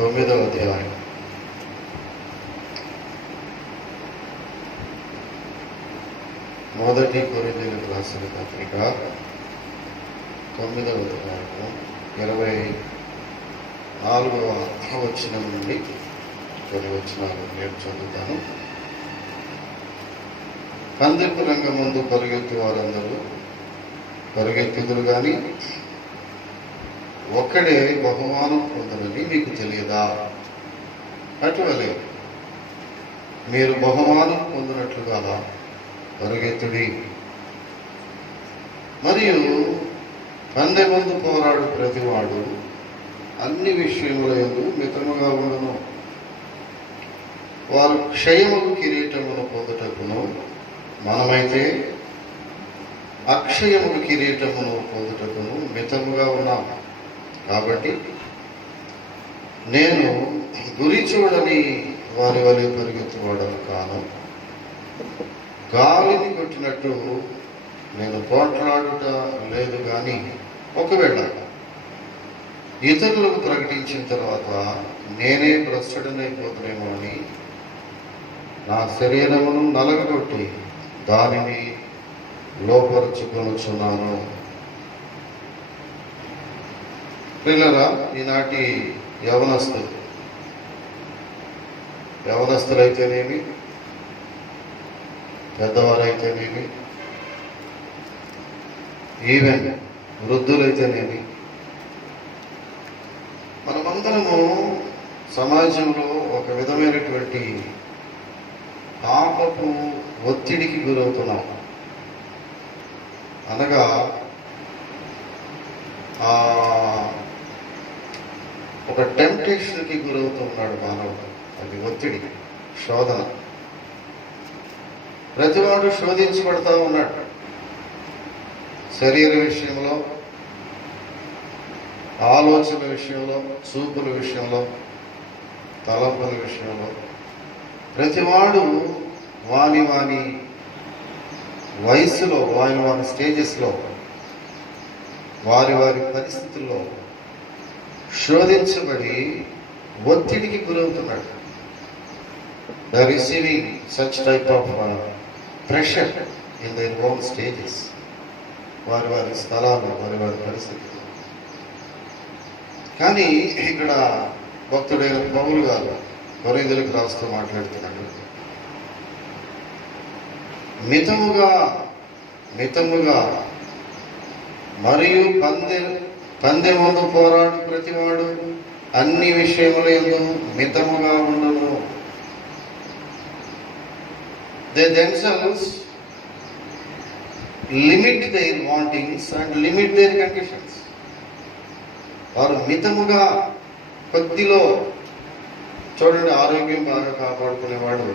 9వ అధ్యాయం. మొదటి కొరింథీయులకు రాసిన పత్రిక 9వ అధ్యాయము 24వ వచనం నుండి కొన్ని వచనాలు నేను చదువుతాను. పందెపు రంగం ముందు పరుగెత్తు వారందరూ పరుగెత్తుదురు గాని ఒక్కడే బహుమానం పొందనని మీకు తెలియదా? అటువలే మీరు బహుమానం పొందినట్లుగా పరుగెత్తుడి. మరియు పందెమందు పోరాడు ప్రతివాడు అన్ని విషయములందు మితముగా ఉండును. వారు క్షయముకు కిరీటమును పొందుటకును, మనమైతే అక్షయముకు కిరీటమును పొందుటకును మితముగా ఉన్నాం. కాబట్టి నేను గురి చూడని వారి వలె పరిగెత్తువాడను కాను. గాలిని కొట్టినట్టు నేను పోట్లాడుట లేదు. కానీ ఒకవేళ ఇతరులకు ప్రకటించిన తర్వాత నేనే భ్రష్టుడనైపోతునేమో అని నా శరీరమును నలగగొట్టి దానిని లోపరుచుకొనుచున్నాను. పిల్లరా, ఈనాటి యవనస్తులైతేనేమి, పెద్దవారైతేనేమి, ఈవెన్ వృద్ధులైతేనేమి, మనమందరము సమాజంలో ఒక విధమైనటువంటి పాపపు ఒత్తిడికి గురవుతున్నాం. అనగా ఒక టెంప్టేషన్కి గురవుతున్నాడు మానవుడు. అది ఒత్తిడి, శోధన. ప్రతివాడు శోధించబడతా ఉన్నాడు. శరీర విషయంలో, ఆలోచన విషయంలో, చూపుల విషయంలో, తలంపుల విషయంలో ప్రతివాడు వాని వయసులో, వాని స్టేజెస్లో, వారి పరిస్థితుల్లో శోధించబడి ఒత్తిడికి గురవుతున్నాడు. They are receiving such type of pressure in their own stages. వారి స్థలాలు, వారి పరిస్థితులు. కానీ ఇక్కడ భక్తుడైన పౌలు గారు కొరింథీయులకు రాస్తూ మాట్లాడుతున్నాడు. మితముగా మరియు పందెమందు పోరాడు ప్రతివాడు అన్ని విషయములందు మితముగా ఉండును. They themselves limit their wantings and limit their conditions. వారు మితముగా, కొద్దిలో. చూడండి, ఆరోగ్యం బాగా కాపాడుకునేవాడు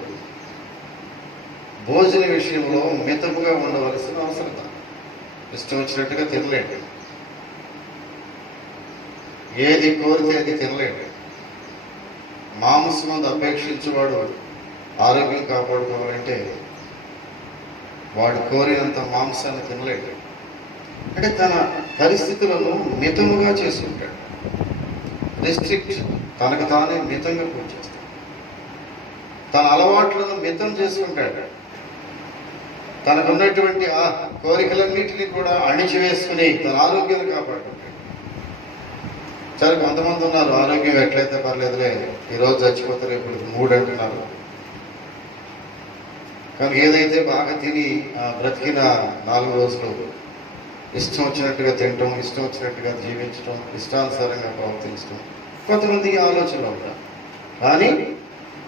భోజన విషయంలో మితముగా ఉండవలసిన అవసరం. ఇష్టం వచ్చినట్టుగా తినలేడు, ఏది కోరితే అది తినలేడు. మాంసం అపేక్షించేవాడు ఆరోగ్యం కాపాడుకోవాలంటే వాడు కోరినంత మాంసాన్ని తినలేడు. అంటే తన పరిస్థితులను మితముగా చేసుకుంటాడు. రిస్ట్రిక్ట్, తనకు తానే మితంగా పూజ చేస్తాడు. తన అలవాట్లను మితం చేసుకుంటాడు. తనకున్నటువంటి ఆ కోరికలన్నింటినీ కూడా అణిచివేసుకుని తన ఆరోగ్యాన్ని కాపాడుకుంటాడు. సరే, కొంతమంది ఉన్నారు, ఆరోగ్యం ఎట్లయితే పర్లేదులే, ఈరోజు చచ్చిపోతారు, ఇప్పుడు 3 అంటున్నారు. కానీ ఏదైతే బాగా తిని బ్రతికిన 4 రోజులు ఇష్టం వచ్చినట్టుగా తినటం, ఇష్టం వచ్చినట్టుగా జీవించడం, ఇష్టానుసారంగా ప్రవర్తించడం కొంతమందికి ఆలోచనలు ఉంటాయి. కానీ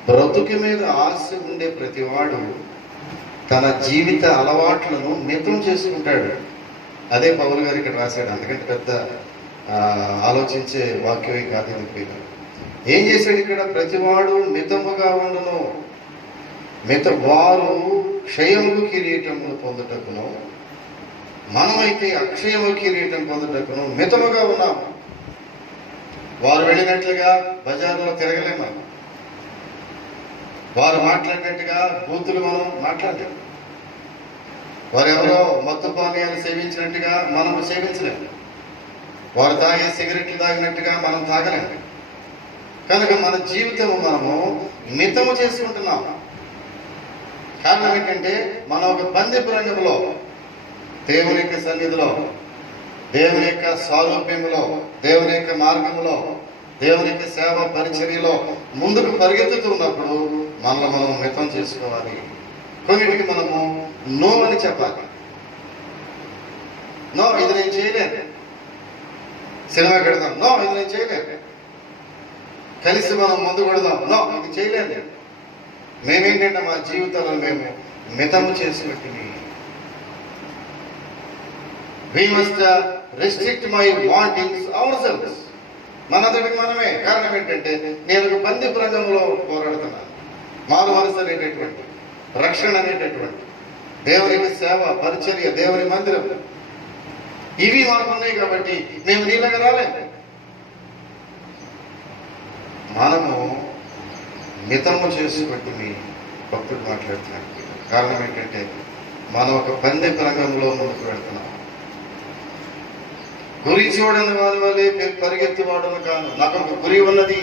బ్రతుకు మీద ఆశ ఉండే ప్రతివాడు తన జీవిత అలవాట్లను మితం చేసుకుంటాడు. అదే పౌలు గారు ఇక్కడ రాశాడు. అందుకంటే పెద్ద ఆలోచించే వాక్యమే కాదు. ఏం చేశాడు ఇక్కడ? ప్రతివాడు మితముగా ఉండును. వారు క్షయముకు కిరీటమును పొందుటకును, మనమైతే అక్షయము కిరీటం పొందుటకును మితముగా ఉన్నాము. వారు వెళ్ళినట్లుగా బజార్లో తిరగలేము. వారు మాట్లాడినట్టుగా బూతులు మనం మాట్లాడలేము. వారు ఎవరో మత్తు పానీయాలు సేవించినట్టుగా మనం సేవించలేము. వారు తాగే సిగరెట్లు తాగినట్టుగా మనం తాగలేము. కనుక మన జీవితము మనము మితము చేసుకుంటున్నాం. కారణం ఏంటంటే మనం ఒక పందెపు రంగంలో, దేవుని యొక్క సన్నిధిలో, దేవుని యొక్క సారూప్యములో, దేవుని యొక్క మార్గంలో, దేవుని యొక్క సేవ పరిచర్యలో ముందుకు పరిగెత్తుతున్నప్పుడు మనలో మనం మితం చేసుకోవాలి. కొన్నిటికి మనము నో అని చెప్పాలి. నో, ఇది నేను చేయలేను. సినిమాకి వెళదాం, నో ఇది నేను చేయలేను. కలిసి మనం ముందు కొడదాం, నో ఇది చేయలేను. మేమేంటంటే మా జీవితంలో మేము మితము చేసుకుంటుంది. We must restrict my wantings ourselves. మనందరికి మనమే. కారణం ఏంటంటే నేను ఒక పందెపు రంగంలో పోరాడుతున్నాను. మారు మనసు అనేటటువంటి, రక్షణ అనేటటువంటి, దేవునికి సేవ పరిచర్య, దేవుని మందిరం, ఇవి మాకు ఉన్నాయి కాబట్టి మేము నీళ్ళగా రాలేము. మనము మితము చేసుకుంటుంది భక్తుడు మాట్లాడుతున్నాడు. కారణం ఏంటంటే మనం ఒక పందెపు రంగంలో ముందుకు వెళ్తున్నాం. గురి చూడని వారి వల్లే పరిగెత్తువాడను కాను. నాకు ఒక గురి ఉన్నది,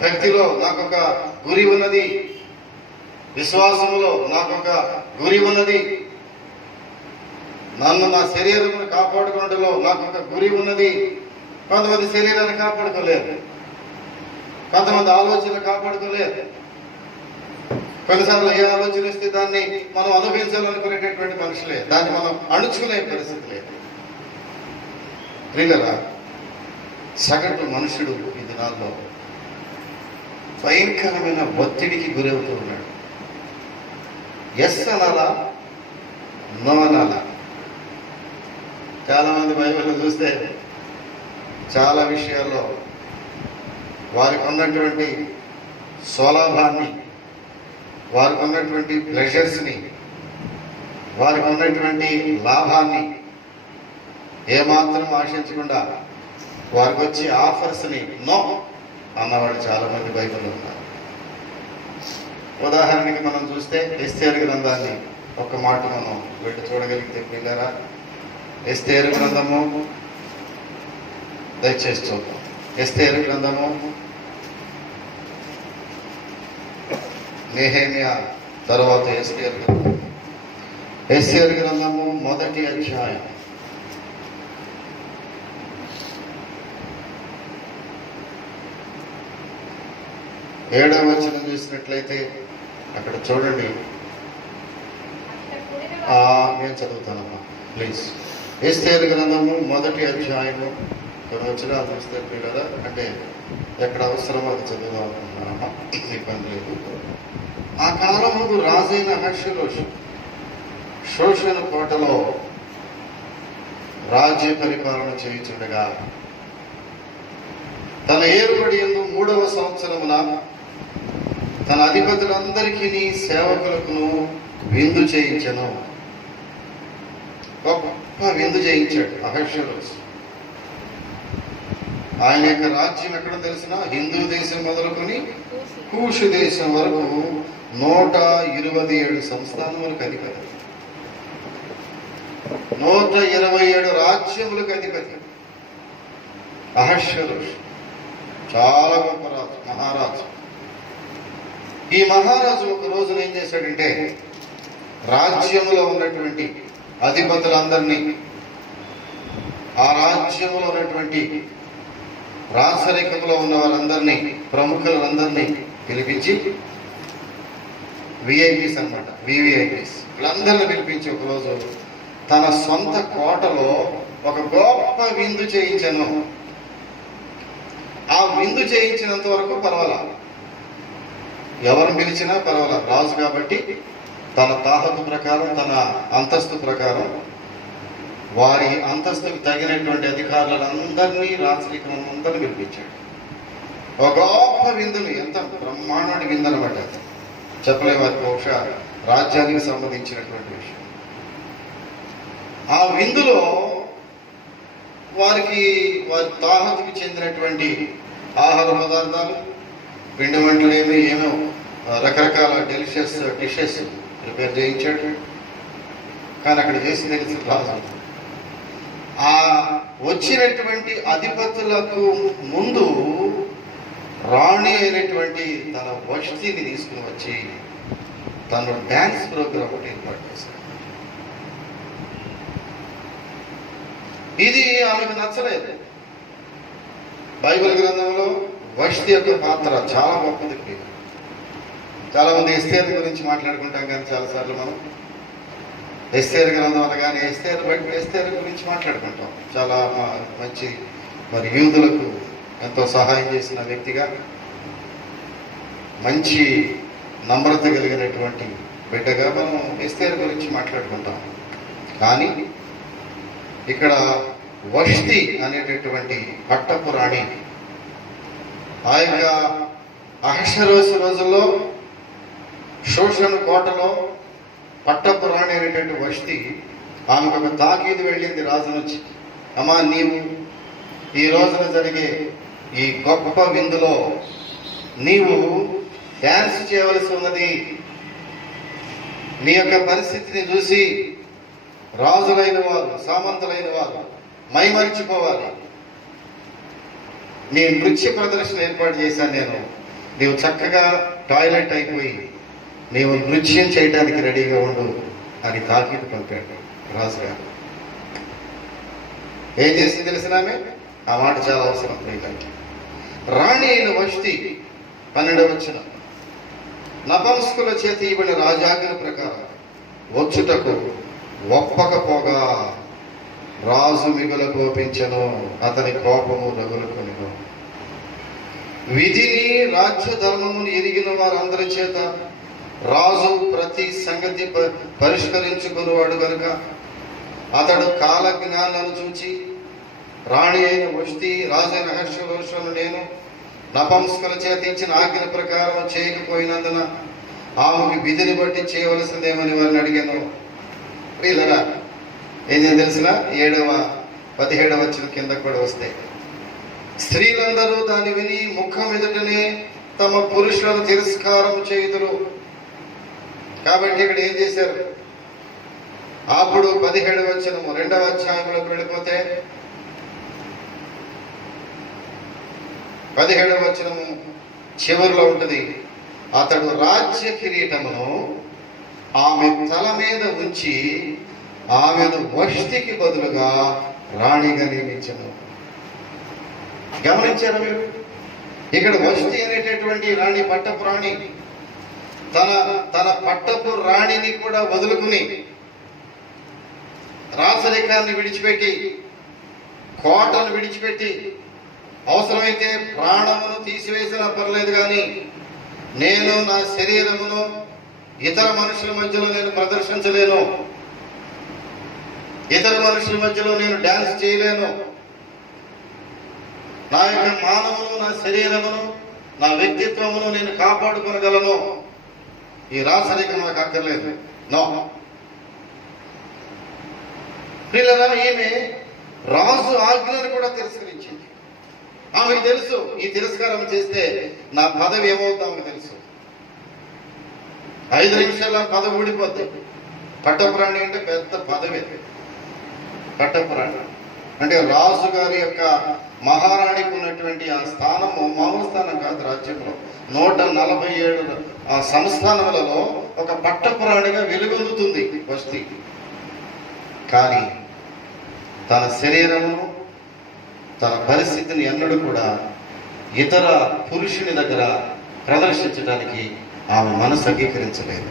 భక్తిలో నాకొక గురి ఉన్నది, విశ్వాసములో నాకొక గురి ఉన్నది, నన్ను నా శరీరమును కాపాడుకోవడంలో నాకొక గురి ఉన్నది. కొంతమంది శరీరాన్ని కాపాడుకోలేదు, కొంతమంది ఆలోచన కాపాడుకోలేదు. కొన్నిసార్లు ఏ ఆలోచన ఇస్తే దాన్ని మనం అనుభవించాలనుకునేటటువంటి మనుషులే, దాన్ని మనం అణుచుకునే పరిస్థితి లేదు. ప్రియులారా, సగటు మనుషుడు ఈ దినాల్లో భయంకరమైన ఒత్తిడికి గురవుతూ ఉన్నాడు. ఎస్ అనాలా, నో అనాలా? చాలా మంది బైబిల్ని చూస్తే చాలా విషయాల్లో వారికి ఉన్నటువంటి స్వలాభాన్ని, వారికి ఉన్నటువంటి ప్లెజర్స్ని, వారికి ఉన్నటువంటి లాభాన్ని ఏమాత్రం ఆశించకుండా వారికి వచ్చే ఆఫర్స్ని నో అన్నవాడు చాలా మంది బైబిల్లో ఉన్నారు. ఉదాహరణకి మనం చూస్తే ఎస్తేరు గ్రంథాన్ని ఒక మాట మనం వెళ్ళి చూడగలిగితే పిల్లరా, ఎస్తేరు గ్రంథము దయచేసి చూద్దాం. ఎస్తేరు గ్రంథము నెహెమ్యా తర్వాత ఎస్తేరు గ్రంథం. ఎస్తేరు గ్రంథము 1వ అధ్యాయం 7వ వచనం చూసినట్లయితే అక్కడ చూడండి. నేను చదువుతానమ్మా ప్లీజ్. ఎస్తేరు గ్రంథము 1వ అధ్యాయము కొన్ని వచనాలు చూస్తే పిల్లరా, అంటే ఎక్కడ అవసరమో అది చదువుదాం అనుకుంటున్నానమ్మా, ఇబ్బంది లేదు. ఆ కాలముకు రాజైన అహష్వేరోషు షోషను కోటలో రాజ్య పరిపాలన చేయుచుండగా తన ఏర్పడి 3వ సంవత్సరమున తన అధిపతులందరికీ సేవకులకును విందు చేయించను. గొప్ప విందు చేయించాడు అహష్వేరోషు. ఆయన యొక్క రాజ్యం ఎక్కడ తెలిసిన హిందూ దేశం మొదలుకొని కూషు దేశం వరకు 127 సంస్థానములకు అధిపతి, 127 రాజ్యములకు అధిపతి అహష్వేరోషు. చాలా గొప్ప రాజు, మహారాజు. ఈ మహారాజు ఒక రోజున ఏం చేశాడంటే రాజ్యములో ఉన్నటువంటి అధిపతులందరినీ, ఆ రాజ్యములో ఉన్నటువంటి రాసరికంలో ఉన్న వారందరినీ, ప్రముఖులందరినీ పిలిపించి, విఐపీస్ అన్నమాట, వివిఐపీస్, వీళ్ళందరినీ పిలిపించి ఒకరోజు తన సొంత కోటలో ఒక గొప్ప విందు చేయించను. ఆ విందు చేయించినంత వరకు పర్వాలా, ఎవరు పిలిచినా పర్వాలా. రాజు కాబట్టి తన తాహతు ప్రకారం, తన అంతస్తు ప్రకారం వారి అంతస్తుకు తగినటువంటి అధికారులందరినీ, రాచరికులందరినీ పిలిపించాడు. ఒక గొప్ప విందుని, ఎంత బ్రహ్మాండ విందు అనమాట. చెప్పలే వారికి బహుశా రాజ్యానికి సంబంధించినటువంటి విషయం. ఆ విందులో వారి తాహతుకి చెందినటువంటి ఆహార పదార్థాలు, పిండి వంటలు ఏమో రకరకాల డెలిషియస్ డిషెస్ ప్రిపేర్ చేయించాడు. కానీ అక్కడ చేసి తెలిసి రాదు. ఆ వచ్చినటువంటి అధిపతులకు ముందు రాణి అయినటువంటి తన వష్టిని తీసుకుని వచ్చి తను డ్యాన్స్ ప్రోగ్రామ్ ఒకటి ఏర్పాటు చేశాడు. ఇది ఆమెకు నచ్చలేదు. బైబిల్ గ్రంథంలో వష్టి యొక్క పాత్ర చాలా గొప్పది. చాలా మంది ఎస్తేర్ గురించి మాట్లాడుకుంటాం, కానీ చాలాసార్లు మనం ఎస్తేర్ గ్రంథం అనగానే ఎస్తేర్ గురించి మాట్లాడుకుంటాం. చాలా మంచి మరి యూదులకు ఎంతో సహాయం చేసిన వ్యక్తిగా, మంచి నమ్రత కలిగినటువంటి బిడ్డగా మనం ఎస్తేర్ గురించి మాట్లాడుకుంటాం. కానీ ఇక్కడ వష్టి అనేటటువంటి పట్టపు రాణి, ఆ యొక్క అహష్వేరోషు రోజుల్లో షోషను కోటలో పట్టపు రాణి అనేటువంటి వష్టి, ఆమెకు ఒక తాకీదు వెళ్ళింది రాజు నుంచి. అమ్మా, నీవు ఈ రోజున జరిగే ఈ గొప్ప విందులో నీవు డ్యాన్స్ చేయవలసి ఉన్నది. నీ యొక్క పరిస్థితిని చూసి రాజులైన వారు, సామంతులైన వారు మైమరిచిపోవాలి. నీ నృత్య ప్రదర్శన ఏర్పాటు చేశాను నీవు చక్కగా టాయిలెట్ అయిపోయి నీవు నృత్యం చేయడానికి రెడీగా ఉండు అని తాకీదు పంపాడు రాజుగారు. ఏం చేసింది తెలిసినామే? ఆ మాట చాలా అవసరం. రాణి అయిన వష్టి 12వ వచనం, నపుంసకుల చేతి ఇవ్వని రాజాజ్ఞ ప్రకారం వచ్చుటకు ఒప్పకపోగా రాజు మిగుల కోపించెను, అతని కోపము రగులుకొనెను. విధిని రాజ్య ధర్మమును ఎరిగిన వారందరి చేత రాజు ప్రతి సంగతి పరిష్కరించుకునేవాడు కనుక అతడు కాల జ్ఞానాలను చూచి రాణి అయిన వష్టి రాజైన అహష్వేరోషును నేను నపుంసకుల చేత ఇచ్చిన ఆజ్ఞ ప్రకారం చేయకపోయినందున ఆమెకు విధిని బట్టి చేయవలసిందేమని వారిని అడిగాను. వీళ్ళరా ఏం తెలిసిన 17వ వచనం కింద కూడా వస్తాయి. స్త్రీలందరూ దాన్ని విని ముఖం ఎదుటనే తమ పురుషులను తిరస్కారం చేయుదురు. కాబట్టి ఇక్కడ ఏం చేశారు? అప్పుడు 17వ వచనము 2వ అధ్యాయంలోకి వెళ్ళిపోతే 17వ వచనము చివరిలో ఉంటుంది. అతడు రాజ్య కిరీటమును ఆమె తల మీద ఉంచి ఆమెను వష్టికి బదులుగా రాణిగా నియమించను. గమనించారా మీరు? ఇక్కడ వష్టి అనేటటువంటి రాణి, పట్టపు రాణి, తన పట్టపు రాణిని కూడా వదులుకుని రాచరికాన్ని విడిచిపెట్టి, కోటను విడిచిపెట్టి, అవసరమైతే ప్రాణమును తీసివేసినా పర్లేదు కానీ నేను నా శరీరమును ఇతర మనుషుల మధ్యలో నేను ప్రదర్శించలేను, ఇతర మనుషుల మధ్యలో నేను డ్యాన్స్ చేయలేను, నా యొక్క మానవును, నా శరీరమును, నా వ్యక్తిత్వమును నేను కాపాడుకోగలను, ఈ రాచరికం నాకు అక్కర్లేదు. నో. ఈమె రాజు ఆజ్ఞను కూడా తిరస్కరించింది. ఆమెకు తెలుసు ఈ తిరస్కారం చేస్తే నా పదవి ఏమవుతుందో ఆమెకు తెలుసు. 5 నిమిషాల పదవి ఊడిపోద్ది. పట్టపురాణి అంటే పెద్ద పదవి. పట్టపురాణి అంటే రాజు గారి యొక్క మహారాణికి ఉన్నటువంటి ఆ స్థానము మామూలు స్థానం కాదు. రాజ్యంలో 147 సంస్థానములలో ఒక పట్టపురాణిగా వెలుగొందుతుంది వష్టి. కానీ తన శరీరమును, తన పరిస్థితిని ఎన్నడూ కూడా ఇతర పురుషుని దగ్గర ప్రదర్శించడానికి ఆమె మనసు అంగీకరించలేదు.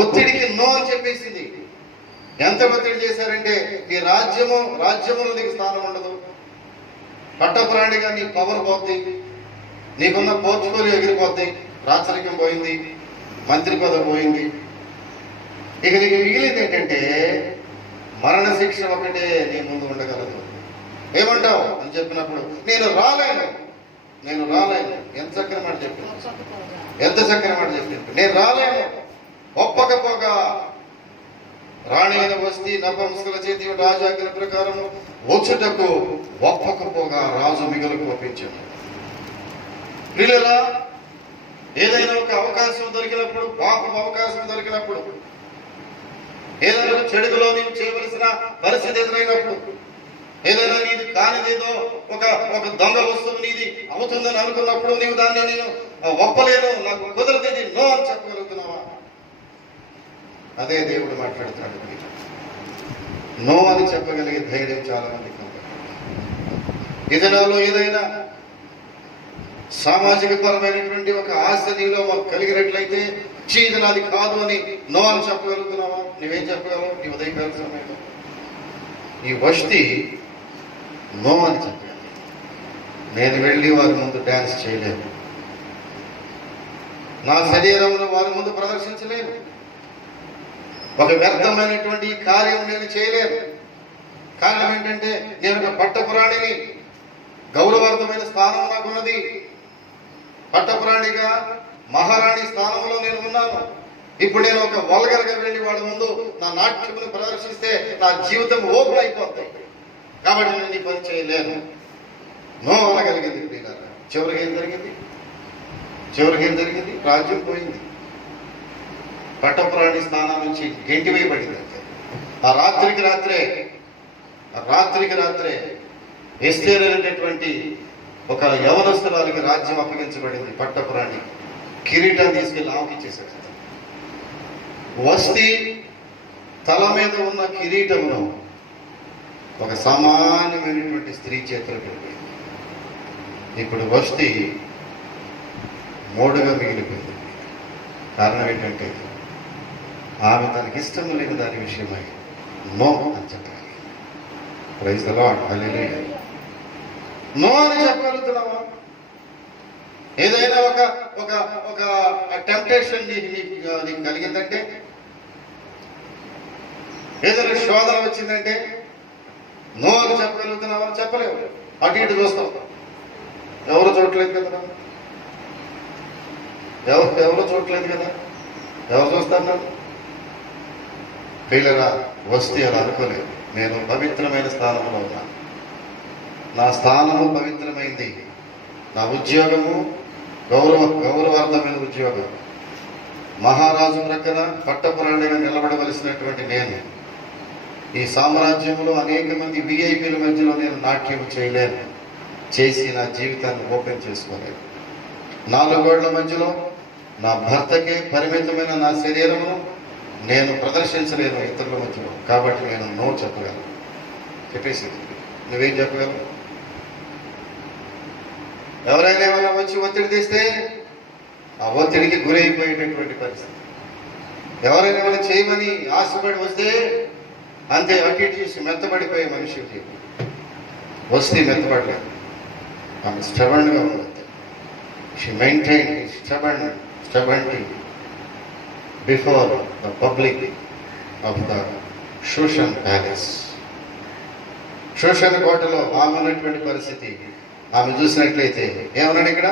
ఒత్తిడికి నో అని చెప్పేసింది. ఎంత ఒత్తిడి చేశారంటే ఈ రాజ్యములో నీకు స్థానం ఉండదు, పట్టపురాణిగా నీ పవర్ పోద్ది, నీకున్న పోర్చుకోలు ఎగిరిపోద్ది, రాచరికం పోయింది, మంత్రి పదవి పోయింది. ఇక నీకు మిగిలింది ఏంటంటే మరణ శిక్ష ఒకటే నీ ముందు ఉండగలదు. ఏమంటావు అని చెప్పినప్పుడు నేను రాలేను. ఎంత చక్కని మాట చెప్పింది. నేను రాలేను. ఒప్పకపోగా రాణి అయిన వష్టి నపుంసకుల చేతి రాజాజ్ఞ ప్రకారం వచ్చుటకు ఒప్పకపోగా రాజు మిగులు కోపించాడు. పిల్లలా, ఏదైనా ఒక అవకాశం దొరికినప్పుడు, పాపం అవకాశం దొరికినప్పుడు ఏదైనా చెడుగులో నీవు చేయవలసిన పరిస్థితి ఎదురైనప్పుడు, ఏదైనా నీది కానిదేదో ఒక ఒక దొంగ వస్తువు నీది అవుతుందని అనుకున్నప్పుడు నీవు దాన్ని నేను ఒప్పలేను, నాకు కుదరదు, నో అని చెప్పగలుగుతున్నావా? అదే దేవుడు మాట్లాడుతున్నాడు. నో అని చెప్పగలిగే ధైర్యం చాలా మందికి ఉంది. ఈ దినాల్లో ఏదైనా సామాజిక పరమైనటువంటి ఒక ఆశ నీలో మాకు కలిగినట్లయితే, ఇది నాది కాదు అని నో అని చెప్పగలుగుతున్నావా? నువ్వేం చెప్పగలవు? నీ ఉదయకాల సమయంలో ఈ వష్టి నో అని చెప్పాను. నేను వెళ్ళి వారి ముందు డ్యాన్స్ చేయలేను, నా శరీరంలో వారి ముందు ప్రదర్శించలేను, ఒక వ్యర్థమైనటువంటి కార్యం నేను చేయలేను. కారణం ఏంటంటే నేను ఒక పట్టపురాణిని, గౌరవార్థమైన స్థానం నాకున్నది. పట్టపురాణిగా మహారాణి స్థానంలో నేను ఉన్నాను. ఇప్పుడు నేను ఒక వల్గర్గా వెళ్ళి వాడి ముందు నా నాట్యమును ప్రదర్శిస్తే నా జీవితం ఓపెన్ అయిపోతాయి. కాబట్టి నేను ఈ పని చేయలేను, నో అనగలిగింది. చివరికి ఏం జరిగింది? రాజ్యం పోయింది, పట్టపురాణి స్థానం నుంచి గెంటి వేయబడింది. ఆ రాత్రికి రాత్రే ఎస్తేరు అనేటటువంటి ఒక యవనస్తురాలికి రాజ్యం అప్పగించబడింది. పట్టపురాణి కిరీటం తీసుకెళ్ళి ఆమెకి ఇచ్చేసాడు. వస్తీ తల మీద ఉన్న కిరీటమును ఒక సామాన్యమైనటువంటి స్త్రీ చేతులకు వెళ్ళింది. ఇప్పుడు వస్తీ మోడుగా మిగిలిపోయింది. కారణం ఏంటంటే ఆమె తనకి ఇష్టం లేని దాని విషయమై నో అని చెప్పాలి. Praise the lord, hallelujah. No అని చెప్పగలుగుతున్నావా? ఏదైనా ఒక ఒక ఒక టెంప్టేషన్ నీకు కలిగిందంటే, ఏదైనా శోధన వచ్చిందంటే నో అని చెప్పగలుగుతున్నావా? చెప్పలేవు. అటు ఇటు చూస్తాం, ఎవరు చూడలేదు కదా, ఎవరు చూడలేదు కదా, ఎవరు చూస్తారు? నన్ను పిల్లరా వస్తే అలా అనుకోలేదు. నేను పవిత్రమైన స్థానంలో ఉన్నాను, నా స్థానము పవిత్రమైంది, నా ఉద్యోగము గౌరవార్థమైన ఉద్యోగం. మహారాజు ప్రక్కన పట్టపురాణిగా నిలబడవలసినటువంటి నేను ఈ సామ్రాజ్యంలో అనేక మంది విఐపీల మధ్యలో నేను నాట్యం చేయలేను, చేసి నా జీవితాన్ని ఓపెన్ చేసుకోలేను. 4 గోడల మధ్యలో నా భర్తకే పరిమితమైన నా శరీరమును నేను ప్రదర్శించలేను ఇతరుల మధ్యలో. కాబట్టి నేను నో చెప్పగలను. చెప్పేసి నువ్వేం చెప్పగలవు? ఎవరైనా ఏమైనా వచ్చి ఒత్తిడి తీస్తే ఆ ఒత్తిడికి గురైపోయేటటువంటి పరిస్థితి. ఎవరైనా ఏమైనా చేయమని ఆశపడి వస్తే అంతే, అటు ఇటు చూసి మెత్తబడిపోయే మనిషికి వస్తే మెత్తబడలేదు. ఆమె స్టబర్న్గా ఉంది. She maintain stubbornness before the public of the Shushan palace. Shushan కోటలో ఆమె ఉన్నటువంటి పరిస్థితి ఆమె చూసినట్లయితే ఏమన్నాడు ఇక్కడ?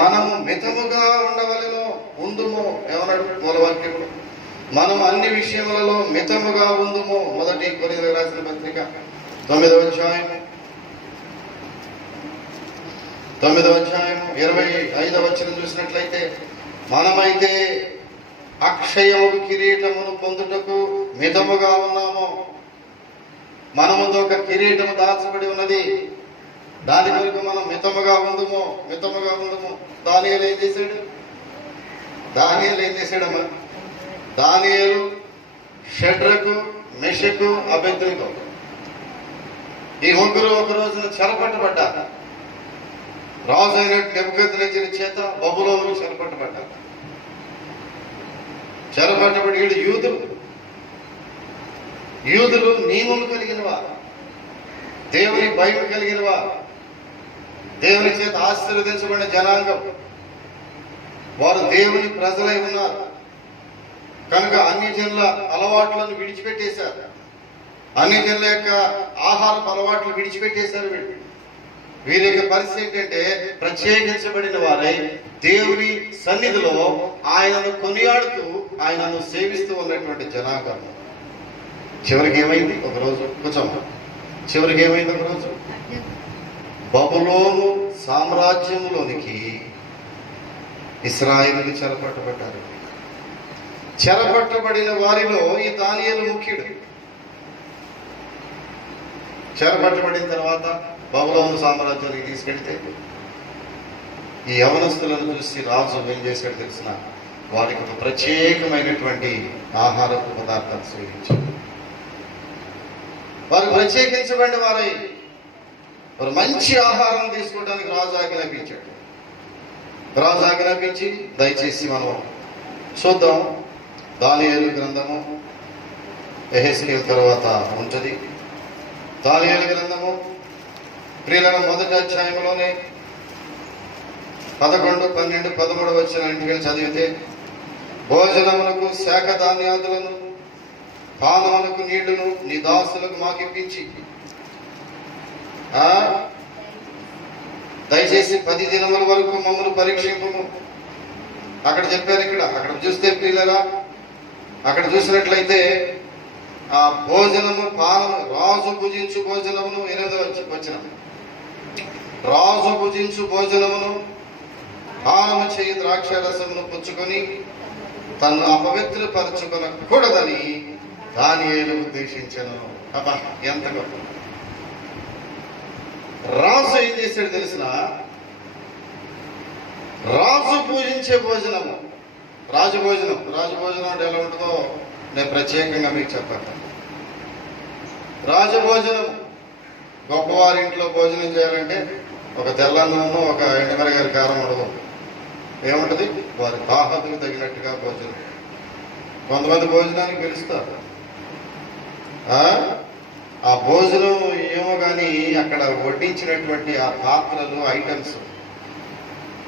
మనము మితముగా ఉండవలెను ఉందుము. ఏమన్నాడు మూలవాక్యంలో? మనం అన్ని విషయములలో మితముగా ఉందుము. 1 కొరింథీయులకు రాసిన పత్రిక 9వ అధ్యాయము 25వ వచనం చూసినట్లయితే, మనమైతే అక్షయము కిరీటమును పొందుటకు మితముగా ఉన్నాము. మన ముందు ఒక కిరీటము దాచబడి ఉన్నది, దాని వరకు మనం మితముగా ఉందుము. దానియేలు ఏం చేశాడమ్మా? దానియేలు, షడ్రకు, మెషకు, అబేద్నెగో ఈ ముగ్గురు ఒక రోజున చెరపట్టబడ్డారు. రాజు అయిన నెబుకద్నెజరు చేత బబులోనుకు చెరపట్టబడ్డారు. చెరపట్టబడి యూదులు నియమము కలిగినవా, దేవుని భయం కలిగినవా, దేవుని చేత ఆశీర్వదించబడిన జనాంగం, వారు దేవుని ప్రజలై ఉన్నారు కనుక అన్ని జనుల అలవాట్లను విడిచిపెట్టేశారు. అన్ని జనుల యొక్క ఆహారపు అలవాట్లు విడిచిపెట్టేశారు. వీరి యొక్క పరిస్థితి ఏంటంటే, ప్రత్యేకించబడిన వారై దేవుని సన్నిధిలో ఆయనను కొనియాడుతూ ఆయనను సేవిస్తూ ఉన్నటువంటి జనాంగం. చివరికి ఏమైంది? ఒకరోజు బబులోను సామ్రాజ్యంలోనికి ఇశ్రాయేలు చెరపట్టబడ్డారు. చెరపట్టబడిన వారిలో ఈ దానియేలు ముఖ్యుడు. చెరపట్టబడిన తర్వాత బబులోను సామ్రాజ్యానికి తీసుకెళ్తే ఈ యవనస్తులను చూసి రాజు ఏం చేశాడు తెలిసిన, వారికి ఒక ప్రత్యేకమైనటువంటి ఆహారపు పదార్థాలు సేవించారు. వారు ప్రత్యేకించబడిన వారై వారు మంచి ఆహారం తీసుకోవడానికి రాజు ఆజ్ఞాపించాడు. రాజు ఆజ్ఞాపించి దయచేసి మనం చూద్దాం. దానియేలు గ్రంథము యెహెజ్కేలు తర్వాత ఉంటుంది. దానియేలు గ్రంథము ప్రియుల మొదటి అధ్యాయంలోనే 11, 12, 13 వచ్చిన ఇంటికి చదివితే, భోజనములకు శాఖ ధాన్యాదులను పానములకు నీళ్లను నీ దాసులకు మాకిప్పించి దయచేసి 10 దినముల వరకు మమ్మల్ని పరీక్షింపము. అక్కడ చెప్పారు. అక్కడ చూస్తే ప్రియులరా, అక్కడ చూసినట్లయితే ఆ భోజనము పానము, రాజు భుజించు భోజనమును 8వ వచనం, రాజు భుజించు భోజనమును పానము చేయి ద్రాక్షారసమును పుచ్చుకొని తను అపవిత్రపరచుకొనకూడదని దానియేలు ఉద్దేశించను. అబ్బా, ఎంత గొప్ప! రాజు ఏం చేశాడు తెలిసిన, రాజు పూజించే భోజనము, రాజభోజనం అంటే ఎలా ఉంటుందో నేను ప్రత్యేకంగా మీకు చెప్పాను. రాజభోజనం, గొప్పవారి ఇంట్లో భోజనం చేయాలంటే ఒక తెల్లన్నము, ఒక ఎండుమిరగాయల కారం ఉండదు. ఏముంటుంది? వారి దాహతకు తగినట్టుగా భోజనం. కొంతమంది భోజనానికి పిలుస్తారు. ఆ భోజనం ఏమో కానీ అక్కడ వడ్డించినటువంటి ఆ పాత్రలు, ఐటమ్స్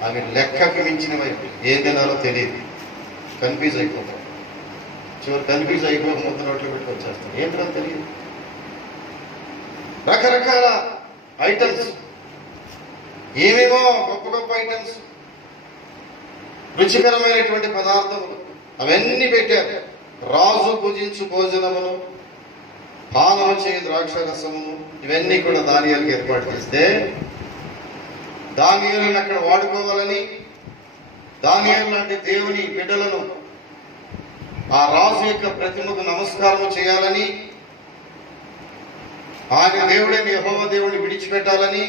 అవి లెక్కకు మించినవి. ఏ తినాలో తెలియదు, కన్ఫ్యూజ్ అయిపోతాం. చివరి కన్ఫ్యూజ్ అయిపోయి ముద్ద నోట్లో పెట్టి వచ్చేస్తాం. ఏంటో తెలియదు. రకరకాల ఐటమ్స్, ఏమేమో గొప్ప గొప్ప ఐటమ్స్, రుచికరమైనటువంటి పదార్థములు అవన్నీ పెట్టారు. రాజు పూజించు భోజనమును, పానము చేయి ద్రాక్షరసమును, ఇవన్నీ కూడా దానియేలుకి ఏర్పాటు చేస్తే, దానియేలుని అక్కడ వాడుకోవాలని, దానియేలు లాంటి దేవుని బిడ్డలను ఆ రాజు యొక్క ప్రతిమకు నమస్కారం చేయాలని, ఆయన దేవుడైన యెహోవా దేవుడిని విడిచిపెట్టాలని,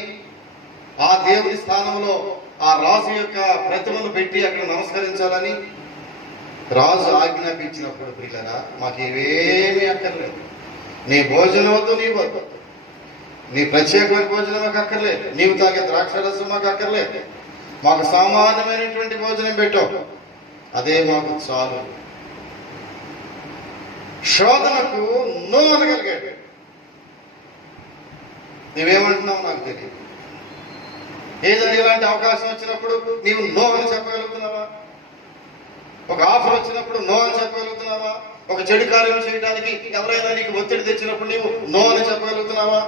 ఆ దేవుని స్థానంలో ఆ రాజు యొక్క ప్రతిమను పెట్టి అక్కడ నమస్కరించాలని రాజు ఆజ్ఞాపించినప్పుడు, పిల్లరా, మాకు ఇవేమీ అక్కర్లేదు. నీ భోజనం వద్దు, నీ వద్దు, నీ ప్రత్యేకమైన భోజనం మాకు అక్కర్లేదు, నీవు తాగే ద్రాక్షరసం మాకు అక్కర్లేదు, మాకు సామాన్యమైనటువంటి భోజనం పెట్టావు, అదే మాకు చాలు. శోధనకు నో అనగలిగాడు. నువ్వేమంటున్నావు నాకు తెలియదు. ఏదైనా ఇలాంటి అవకాశం వచ్చినప్పుడు నీవు నో అని చెప్పగలుగుతున్నావా? ఒక ఆఫర్ వచ్చినప్పుడు నో అని చెప్పగలుగుతున్నావా? ఒక చెడు కార్యం చేయడానికి ఎవరైనా నీకు ఒత్తిడి తెచ్చినప్పుడు నీవు నో అని చెప్పగలుగుతున్నావా?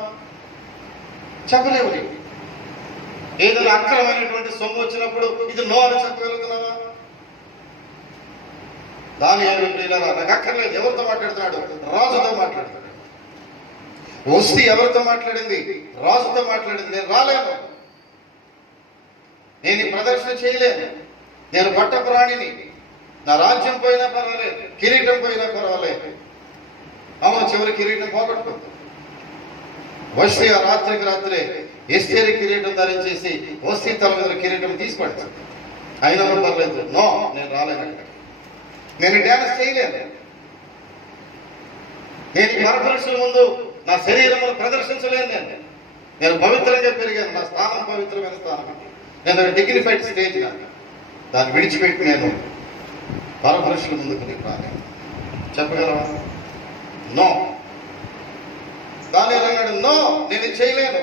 చెప్పలేవు. నీవు ఏదైనా అక్రమైనటువంటి సొమ్ము వచ్చినప్పుడు ఇది నో అని చెప్పగలుగుతున్నావా? దానియేలు నాకు అక్కర్లేదు. ఎవరితో మాట్లాడుతున్నాడు? రాజుతో మాట్లాడుతున్నాడు. వస్తీ ఎవరితో మాట్లాడింది? రాజుతో మాట్లాడింది. నేను రాలేను, నేను ఈ ప్రదర్శన చేయలేను, నేను పట్టప్రాణిని, నా రాజ్యం పోయినా పర్వాలేదు, కిరీటం పోయినా పర్వాలేదు. అవును, చివరి కిరీటం పోగొట్టుకుంది. వస్తీ ఆ రాత్రికి రాత్రే ఎస్తేరి కిరీటం ధరించేసి వస్తీ తల మీద కిరీటం తీసుకుంటాను. అయినా పర్లేదు, నో, నేను రాలేను, నేను డ్యాన్స్ చేయలేను, నేను పరపురుషుల ముందు నా శరీరమును ప్రదర్శించలేను. నేను పవిత్రంగా పెరిగాను, నా స్థానం పవిత్రమైన స్థానం, నేను డిగ్నిఫైడ్ స్టేజ్, దాన్ని విడిచిపెట్టి నేను పరపురుషుల ముందుకు నీకు రాలేను. చెప్పగలవా? నో. దానియేలు అన్నాడు, నో, నేను చేయలేను,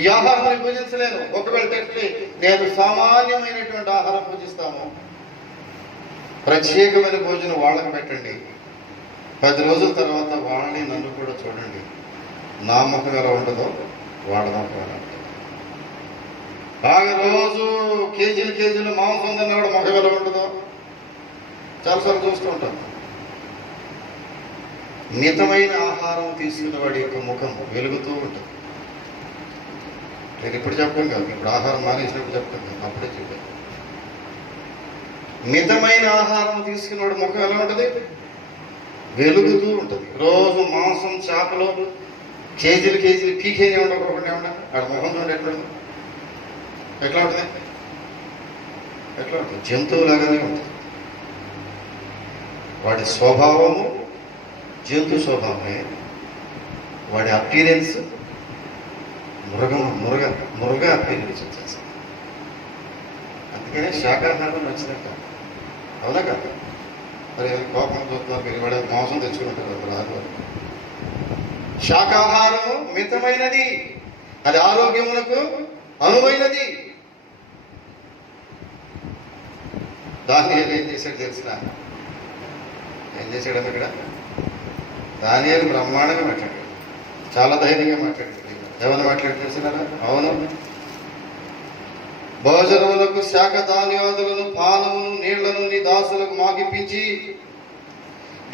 ఈ ఆహారాన్ని పూజించలేను. ఒకవేళ తెచ్చి నేను సామాన్యమైనటువంటి ఆహారం పూజిస్తాము, ప్రత్యేకమైన భోజనం వాళ్ళకి పెట్టండి, 10 రోజుల తర్వాత వాళ్ళని నన్ను కూడా చూడండి, నా ముఖం ఎలా ఉంటుందో వాళ్ళ ముఖం ఎలా ఉంటుంది. బాగా రోజు కేజీలు మాంసం తిన్న కూడా ముఖం ఎలా ఉంటుందో చాలాసార్లు చూస్తూ ఉంటాను. మితమైన ఆహారం తీసుకున్న వాడి యొక్క ముఖం వెలుగుతూ ఉంటుంది. నేను ఇప్పుడు చెప్పాను కాదు, ఇప్పుడు ఆహారం మానేసినప్పుడు చెప్తాను కాదు, అప్పుడే చెప్పాను. మితమైన ఆహారం తీసుకున్నవాడు ముఖం ఎలా ఉంటుంది? వెలుగుతూ ఉంటుంది. రోజు మాంసం చేపలు కేజీలు పీకేనే ఉండకుండా ఏమన్నా ఆడ ముఖం చూడండి ఎట్లా ఉంటుంది? ఎట్లా ఉంటుంది? జంతువులాగానే ఉంటుంది. వాడి స్వభావము జంతు స్వభావమే, వాడి అపీరెన్స్ మురగ అపీరెన్స్ వచ్చేస్తుంది. అందుకనే శాకాహారం నచ్చినట్ట, అవునా కదా? మరి కోపం చూస్తున్నారు మీరు, వాడే మాంసం తెచ్చుకుంటారు రాదు. శాకాహారము మితమైనది, అది ఆరోగ్యములకు అనువైనది. దానియేలు ఏం చేశాడు తెలిసిన? ఏం చేశాడు ఇక్కడ? దానియేలు బ్రహ్మాండంగా మాట్లాడాడు, చాలా ధైర్యంగా మాట్లాడాడు. ఏమన్నా మాట్లాడి తెలిసినారా? అవును, భోజనములకు శాఖ ధాన్యాదులను పానమును నీళ్లను నీ దాసులకు మాగిపించి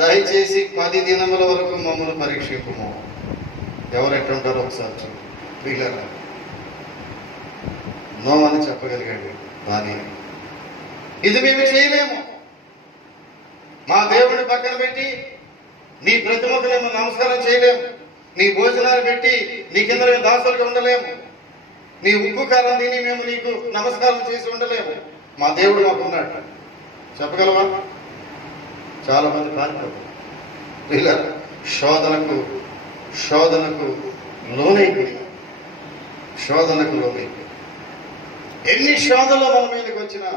దయచేసి 10 దినముల వరకు మమ్మల్ని పరీక్షింపుము. ఎవరు ఎట్టుంటారో ఒకసారి చూడారా. నో అని చెప్పగలిగాడు. కానీ ఇది మేము చేయలేము. మా దేవుడిని పక్కన పెట్టి నీ ప్రతిమకు మేము నమస్కారం చేయలేము. నీ భోజనాలు పెట్టి నీ కింద మేము దాసులుగా ఉండలేము. నీ ఉప్పు కారం తిని మేము నీకు నమస్కారం చేసి ఉండలేము. మా దేవుడు మాకున్నాడు. చెప్పగలవా? చాలా మంది పారిపోతారు. శోధనకు లోనైపోయి ఎన్ని శోధనలు మన మీదకి వచ్చినా,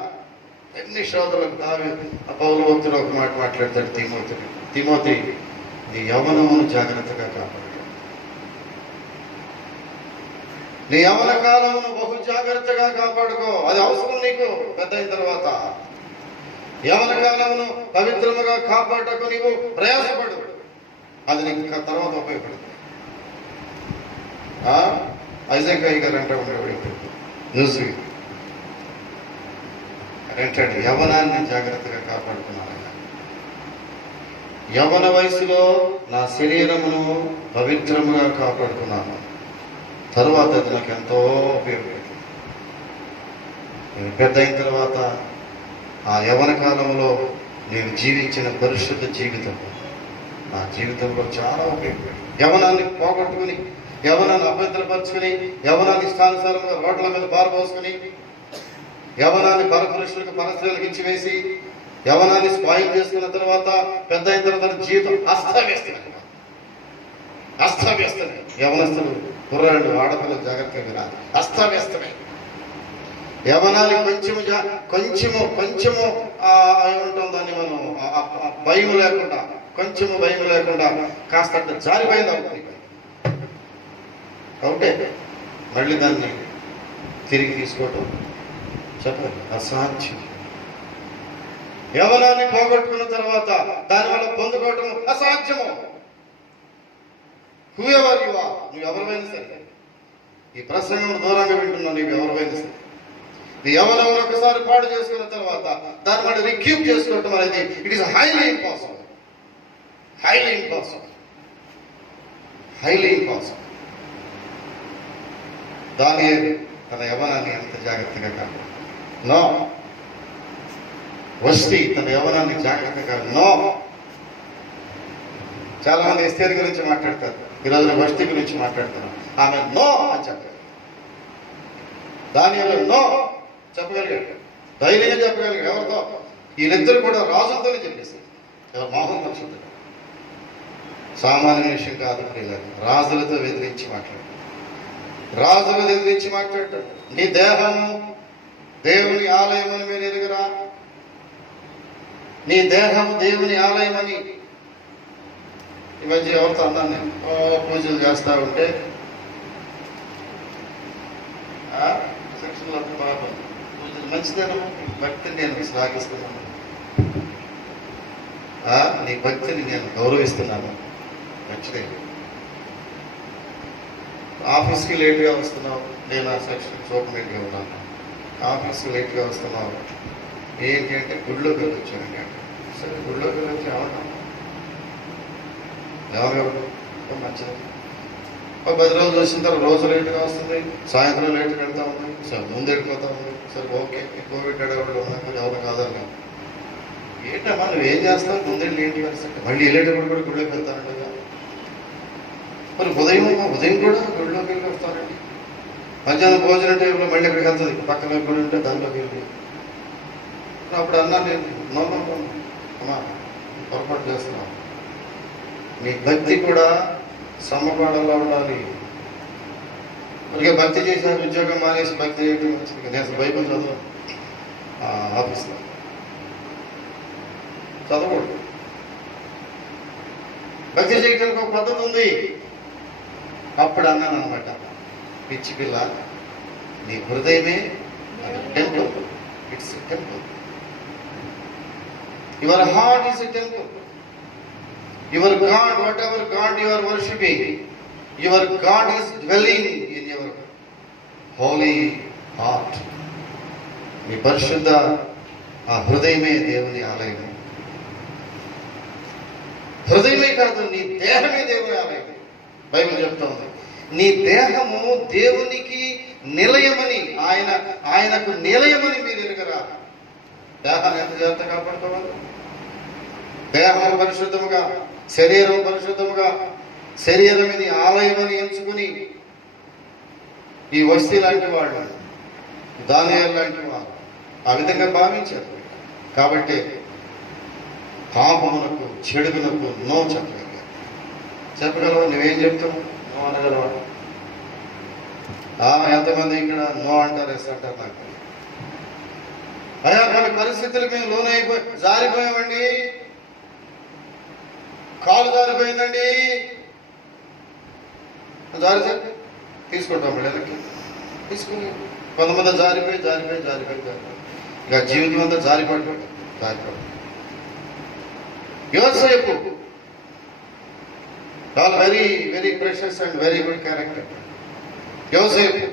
ఎన్ని శోధనలకు పౌలు భక్తుడు ఒక మాట మాట్లాడతాడు తిమోతి, నీ యవ్వనమును జాగ్రత్తగా కాపాడు. నీ యవ్వన కాలమును బహు జాగ్రత్తగా కాపాడుకో. అది అవసరం నీకు పెద్ద అయిన తర్వాత. యవ్వన కాలమును పవిత్రముగా కాపాడకు నీవు ప్రయాసపడు, అది నీకు తర్వాత ఉపయోగపడుతుంది. ఐజాక్ గారు అంటే ఉండేవాడు న్యూస్ అంటాడు, యవ్వనాన్ని జాగ్రత్తగా కాపాడుకున్నాను. యవ్వన వయసులో నా శరీరమును పవిత్రముగా కాపాడుకున్నాను, తరువాత అది నాకు ఎంతో ఉపయోగపడింది. నేను పెద్ద అయిన తర్వాత ఆ యవ్వన కాలంలో నేను జీవించిన పరిశుద్ధ జీవితం నా జీవితంలో చాలా ఉపయోగపడింది. యవ్వనాన్ని పోగొట్టుకుని, యవ్వనాన్ని అభద్రపరుచుకుని, యవ్వనాన్ని ఇష్టానుసారంగా రోడ్ల మీద పారబోసుకుని, యవ్వనాన్ని పరపురుషులకు పరస్త్రీలకు ఇచ్చివేసి, యవ్వనాన్ని స్పాయిల్ చేసుకున్న తర్వాత పెద్ద అయిన తర్వాత జీవితం అస్తవ్యస్తమే. యవ్వనస్తులు, కుర్రాళ్ళు, ఆడపిల్లలు జాగ్రత్తగా వినాలి. అస్తవ్యస్తమే. యవ్వనాన్ని కొంచెము ఏమంటాం దాన్ని మనం భయం లేకుండా కాస్త జారిపోయింది అవుతుంది. కాబట్టి మళ్ళీ దాన్ని తిరిగి తీసుకోవటం చెప్పండి అసాధ్యం. యవ్వనాన్ని పోగొట్టుకున్న తర్వాత దానివల్ల పొందుకోవటం అసాధ్యము. హూఎవర్ యు ఆర్, నువ్వు ఎవరివైనా సరే, ఈ ప్రసంగం దూరంగా వింటున్నావు, నీవు ఎవరివైనా సరే, నీ యవ్వనం ఒకసారి పాడు చేసుకున్న తర్వాత దాన్ని మళ్ళీ రిక్యూప్ చేసుకోవటం అనేది ఇట్ ఈస్ హైలీ ఇంపాసిబుల్. దానియేలు తన యవ్వనాన్ని ఎంత జాగ్రత్తగా కాదు. నో. వష్టి తన యవ్వనాన్ని జాగ్రత్తగా నో. చాలా మంది ఎస్తేర్ గురించి మాట్లాడతారు, ఈరోజు వష్టి గురించి మాట్లాడుతున్నారు. ఆమె నో అని చెప్పారు. దానియేలు నో చెప్పగలిగాడు, ధైర్యంగా చెప్పగలిగాడు. ఎవరితో? వీళ్ళిద్దరు కూడా రాజులతోనే చెప్పేశారు. ఎవరు? మోహన్ పరిశుద్ధుడు. సామాన్య విషయం కాదు. రాజులతో ఎదిరించి మాట్లాడతాడు. నీ దేహము దేవుని ఆలయం అని మీరు ఎదుగురా. నీ దేహము దేవుని ఆలయం అని. ఈ మధ్య ఎవరితో అన్నాను నేను, పూజలు చేస్తా ఉంటే సెక్షన్లో పూజలు మంచిదేనా, భక్తిని నేను శ్లాఘిస్తున్నాను, నీ భక్తిని నేను గౌరవిస్తున్నాను, మంచిదే. ఆఫీస్కి లేట్గా వస్తున్నావు, నేను ఆ సెక్షన్ సూపర్మేట్గా ఉన్నాను. ఆఫీస్కి లేట్గా వస్తున్నావు ఏంటి అంటే గుడిలోకి వెళ్ళొచ్చానండి అంటే. సరే, గుడిలోకి వెళ్ళొచ్చి ఎవరు మంచిది. 10 రోజులు వచ్చిన తర్వాత రోజు లేట్గా వస్తుంది, సాయంత్రం లేట్గా వెళ్తా ఉంది, సరే ముందు వెళ్ళిపోతా ఉంది. సరే ఓకే, కోవిడ్ అడవులు ఉన్నప్పుడు ఎవరు కాదని ఏంటమ్మా నువ్వేం చేస్తావు, ముందెళ్ళి ఏంటి పరిస్థితి, మళ్ళీ వెళ్ళేటప్పుడు కూడా గుళ్ళోకి వెళ్తానండి. మరి ఉదయం కూడా గుళ్ళోకి వెళ్ళి వస్తారండి. మధ్యాహ్నం భోజనం టైంలో మళ్ళీ ఎక్కడికి వెళ్తుంది, పక్కన గుడి ఉంటే దానిలోకి వెళ్ళి. అప్పుడు అన్నా నేను అమ్మా పొరపాటు చేస్తున్నాను, మీ భక్తి కూడా సమపాడంలో ఉండాలి. ఇక భక్తి చేసిన ఉద్యోగం మానేసి భక్తి చేయడం వచ్చింది. నేను అసలు బైబిల్ చదవను, ఆఫీస్లో చదవకూడదు. భక్తి చేయడానికి ఒక పద్ధతి ఉంది. అప్పుడు అన్నాను అనమాట, పిచ్చి పిల్ల, నీ హృదయమే temple, it's temple. Your heart is a temple. Your god, whatever god you are worshipping, your god is dwelling in your holy heart. నీ పరిశుద్ధ ఆ హృదయమే దేవుని ఆలయం. హృదయమే కాదు, నీ దేహమే దేవుని ఆలయం. బైబిల్ చెప్తా ఉంది, నీ దేహము దేవునికి నిలయమని, ఆయనకు నిలయమని మీరు ఎరుగరా. దేహాన్ని ఎంత జాగ్రత్త కాపాడుకోవాలి. దేహం పరిశుద్ధముగా, శరీరం పరిశుద్ధముగా, శరీరం ఇది ఆలయమని ఎంచుకుని ఈ వస్తీ లాంటి వాళ్ళు, దానియేలు లాంటి వాళ్ళు ఆ విధంగా భావించారు. కాబట్టి పాపమునకు, చెడుగునకు నో చెప్పగలవా? నువ్వేం చెప్తావు? నో అనగలవా? ఎంతమంది ఇక్కడ నో అంటారు, ఎస్ అంటారు. నాకు అయ్యా కొన్ని పరిస్థితులు మేము జారిపోయామండి, కాలు జారిపోయిందండి, జారి తీసుకుంటాం వెనక్కి తీసుకుని. కొంతమంది జారిపోయి ఇక జీవితం అంతా జారిపడు. యోసేపు చాలా very very precious and very good character. యోసేపు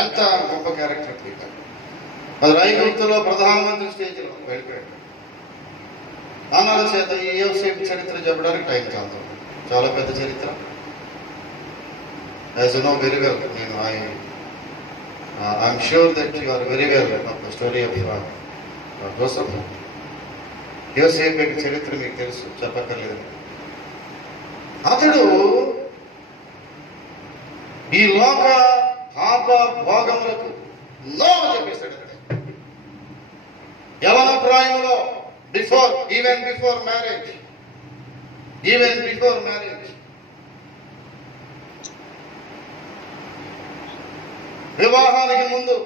ఎంత గొప్ప క్యారెక్టర్. అది ఐగుప్తులో ప్రధానమంత్రి స్టేజ్లో వెళ్ళిపోయాడు. నాన్నల చేత ఈ యోసేపు చరిత్ర చెప్పడానికి టైం చాలు, చాలా పెద్ద చరిత్ర. As you know very well, నేను I'm sure that you are very well of the story of Joseph. యోసేపు యొక్క చరిత్ర మీకు తెలుసు, చెప్పక్కర్లేదు. అతడు ఈ లోక పాప భోగములకు నో చెప్పేస్తాడు. యవన ప్రాయంలో ఈవెన్ బిఫోర్ మ్యారేజ్ వివాహానికి ముందు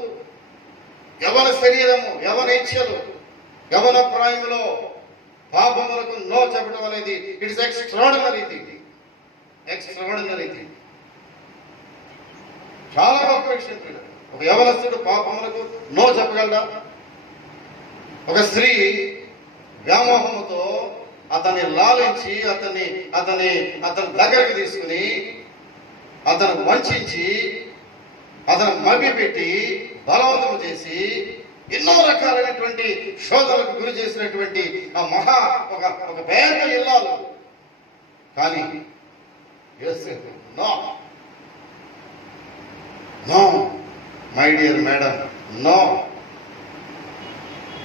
యవన శరీరము, యవన ఇచ్ఛలు, యవన ప్రాయంలో పాపములకు నో చెప్పడం అనేది ఇట్స్ ఎక్స్ట్రాడినరీ థింగ్. చాలా గొప్ప విషయం. ఒక యవనస్తుడు పాపములకు నో చెప్పగలడా? ఒక స్త్రీ వ్యామోహముతో అతన్ని లాలించి అతని దగ్గరకు తీసుకుని అతను వంచి అతను మభ్యపెట్టి బలవంతం చేసి ఎన్నో రకాలైనటువంటి శోధనలకు గురి చేసినటువంటి ఆ ఒక పెద్ద ఇల్లాలు. కానీ యోసేపు no my dear madam, no,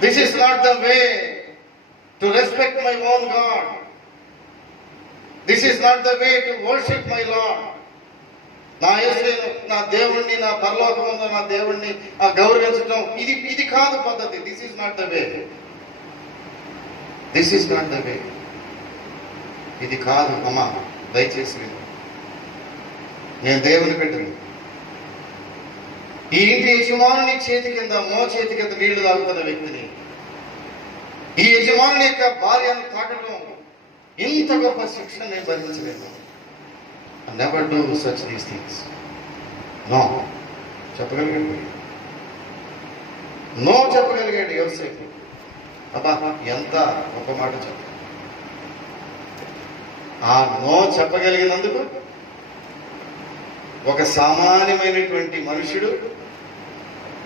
this is not the way to respect my own god. This is not the way to worship my lord. నా యేసును, నా దేవుణ్ణి, నా పరలోకముందు నా దేవుణ్ణి గౌరవించడం ఇది కాదు పద్ధతి. దిస్ ఈస్ నాట్ ద వే. ఇది కాదు. అమ్మా దయచేసి నేను దేవుని బిడ్డను. ఈ ఇంటి యజమానుని చేతి కింద, చేతి కింద నీళ్లు తాగుతున్న వ్యక్తిని, ఈ యజమానుని యొక్క భార్యను తాకడం ఇంత గొప్ప శిక్షణ నేను భరించలేను. Never do such these things. No చెప్పగలిగాడు. నో చెప్పగలిగాడు యోసేపు. అబ్బా ఎంత గొప్ప మాట చెప్ప. ఆ నో చెప్పగలిగినందుకు ఒక సామాన్యమైనటువంటి మనుషుడు,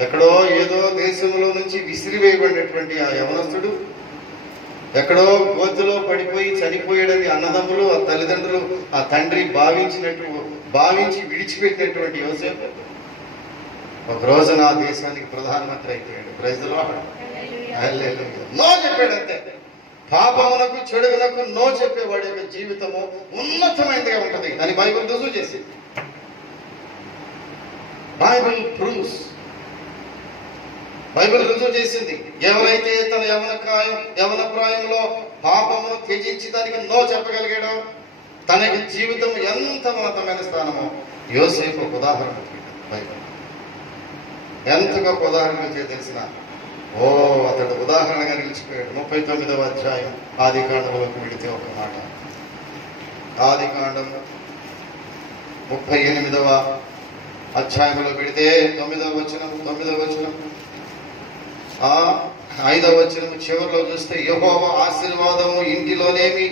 ఎక్కడో ఏదో దేశంలో నుంచి విసిరివేయబడినటువంటి ఆ యవనస్తుడు, ఎక్కడో గోతులో పడిపోయి చనిపోయాడని అన్నదమ్ములు, ఆ తల్లిదండ్రులు, ఆ తండ్రి భావించి విడిచిపెట్టినటువంటి యోసేపు ఒక రోజు నా దేశానికి ప్రధానమంత్రి అయిపోయాడు. Praise the lord. Hallelujah. No చెప్పాడు అంతే. పాపమునకు చెడుగునకు నో చెప్పేవాడి యొక్క జీవితము ఉన్నతమైనదిగా ఉంటది అని బైబిల్ రుజువు చేసింది. బైబిల్ ప్రూవ్స్, బైబిల్ రుజువు చేసింది. ఎవరైతే తన యవన ప్రాయంలో పాపమును త్యజించి దానికి నో చెప్పగలిగాడో తనకి జీవితం ఎంత ఉన్నతమైన స్థానమో యోసేపు ఒక ఉదాహరణ. బైబిల్ ఎంత గొప్ప ఉదాహరణ తెలిసిన అతడు ఉదాహరణగా నిలిచిపోయాడు. 39వ అధ్యాయం ఆదికాండంలోకి వెళితే ఒక మాట, ఆదికాండం 38వ అధ్యాయంలో పెడితే 9వ వచనం 5వ వచనం చివరిలో చూస్తే యెహోవా ఆశీర్వాదము ఇంటిలోనేమి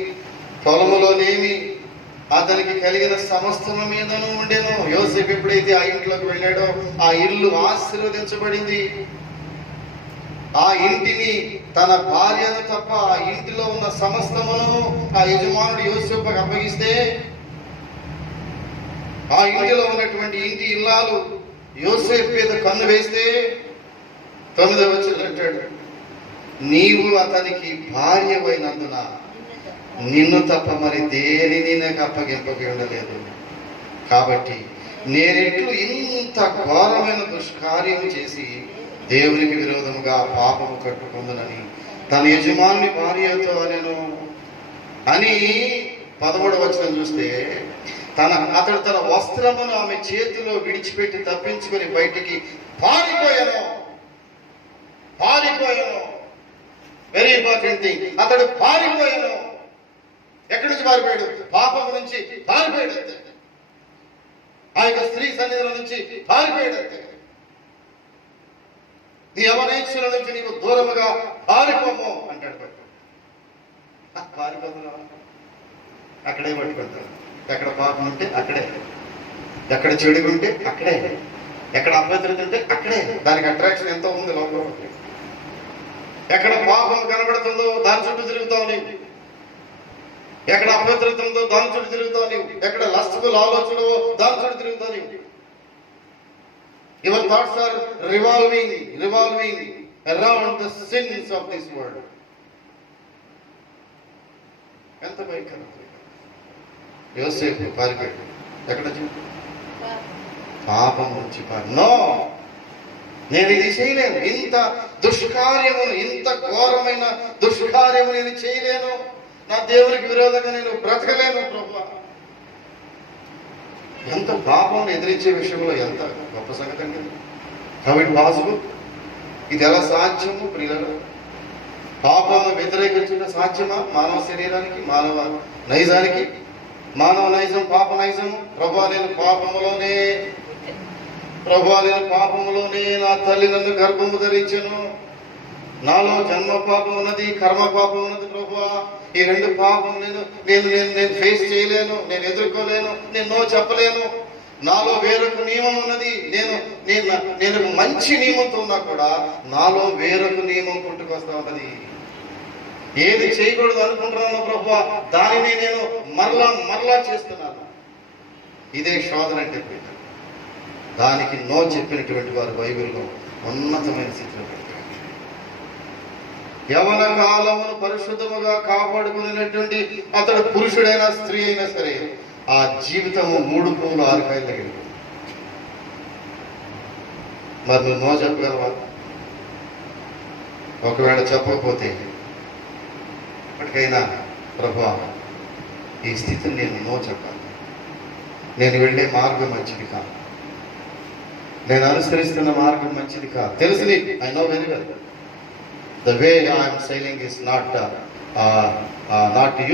పొలములోనేమి అతనికి కలిగిన సమస్తము మీదను ఉండెను. యోసేపు ఎప్పుడైతే ఆ ఇంట్లోకి వెళ్ళాడో ఆ ఇల్లు ఆశీర్వదించబడింది. ఆ ఇంటిని తన భార్యను తప్ప ఆ ఇంటిలో ఉన్న సమస్తమును ఆ యజమానుడు యోసేపుకు అప్పగిస్తే ఆ ఇంటిలో ఉన్నటువంటి ఇంటి ఇల్లాలు యోసేపు మీద కన్ను వేస్తే 9వ వచనం అంటాడు, నీవు అతనికి భార్యవైనందున నిన్ను తప్ప మరి దేనిని నాకు అప్పగింపకి ఉండలేదు. కాబట్టి నేనెట్లు ఇంత ఘోరమైన దుష్కార్యము చేసి దేవునికి విరోధముగా పాపము కట్టుకుందునని తన యజమాని భార్యతో నేను అని 11వ వచనం చూస్తే అతడు తన వస్త్రమును ఆమె చేతిలో విడిచిపెట్టి తప్పించుకొని బయటికి పారిపోయాను. వెరీ ఇంపార్టెంట్ థింగ్, అతడు పారిపోయాను. ఎక్కడి నుంచి పారిపోయాడు? పాపము నుంచి పారిపోయాడు అంతే. ఆ యొక్క స్త్రీ సన్నిధిలో నుంచి పారిపోయాడు అంతే. నీ యవనేచ్ఛల నుంచి నీకు దూరముగా పారిపోము అంటాడు. పారిపోతున్నావా? అక్కడే పట్టుకుంటాడు. ఎక్కడ పాపం ఉంటే అక్కడే, ఎక్కడ చెడుగు ఉంటే అక్కడే, ఎక్కడ అపవిత్రత ఉంటే అక్కడే. దానికి అట్రాక్షన్ ఎంతో ఉంది లోపల. ఎక్కడ పాపం కనబడుతుందో దాని చుట్టూ తిరుగుతావు నీవు, ఎక్కడ అపవిత్రత ఉందో దాని చుట్టూ తిరుగుతావు నీవు, ఎక్కడ లస్ట్ఫుల్ ఆలోచనవో దాని చుట్టూ తిరుగుతావు నీవు. Your thoughts are revolving around the sins of this world. ఎంత భయంకరం. యోసేపు పారిపోయాడు. ఎక్కడ? పాపం నుంచి నో, నేను ఇది చేయలేను. ఇంత దుష్కార్యమును, ఇంత ఘోరమైన దుష్కార్యము నేను చేయలేను. నా దేవునికి విరోధంగా నేను బ్రతకలేను ప్రభువా. ఎంత పాపం ఎదిరించే విషయంలో ఎంత గొప్ప సంగతి అండి. How it possible? ఇది ఎలా సాధ్యము ప్రియులలో? పాపమును వ్యతిరేకించడం సాధ్యమా? మానవ శరీరానికి, మానవ నైజానికి. మానవ నైజం పాప నైజము. ప్రభువా నేను పాపములోనే నా తల్లి నన్ను గర్భము ధరించెను. నాలో జన్మ పాపం ఉన్నది, కర్మ పాపం ఉన్నది ప్రభువా. ఈ రెండు పాపం నేను ఫేస్ చేయలేను, నేను ఎదుర్కోలేను, నేను నో చెప్పలేను. నాలో వేరొక నియమం ఉన్నది. నేను మంచి నియమంతో ఉన్నా కూడా నాలో వేరొక నియమం పుట్టుకొస్తా ఉన్నది. ఏది చేయకూడదు అనుకుంటున్నాను ప్రభువా, దానిని నేను మరలా చేస్తున్నాను. ఇదే శోధన అంటే. దానికి నో చెప్పినటువంటి వారు బైబిల్లో ఉన్నతమైన స్థితిలో పెట్టారు. యవన కాలమును పరిశుద్ధముగా కాపాడుకునేటువంటి అతడు పురుషుడైనా స్త్రీ అయినా సరే ఆ జీవితము 3 పువ్వులు 6 కాయలు తగిలి. మరి నువ్వు నో చెప్పగలవా? ఒకవేళ చెప్పకపోతే ఇప్పటికైనా ప్రభువా ఈ స్థితిని నేను నో చెప్పాలి. నేను వెళ్ళే మార్గం మంచిది కాదు, నేను అనుసరిస్తున్న మార్గం మంచిది కాదు. తెలుసు నీకు, I know very well. The way I am sailing is not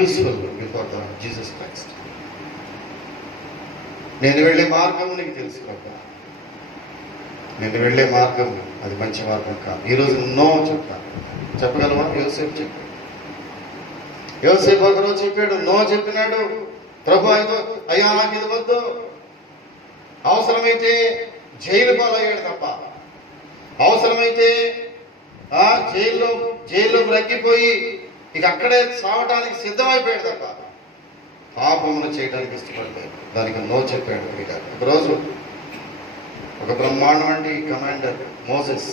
useful before the Jesus Christ. నేను వెళ్ళే మార్గం నీకు తెలుసు కదా. నేను వెళ్ళే మార్గం అది మంచి మార్గం కాదు. ఈరోజు నో చెప్తాను. చెప్పగలవా? యోసేపు ఒకరోజు చెప్పాడు, నో చెప్పినాడు. ప్రభు అయ్యా నాకు ఇది వద్దు. అవసరమైతే జైలు పాలయ్యాడు తప్ప, అవసరమైతే జైల్లో రగ్గిపోయి ఇక అక్కడే చావటానికి సిద్ధమైపోయాడు తప్ప పాపమును చేయడానికి ఇష్టపడలేదు. దానికి నో చెప్పాడు. ఒకరోజు ఒక బ్రహ్మాండం commander Moses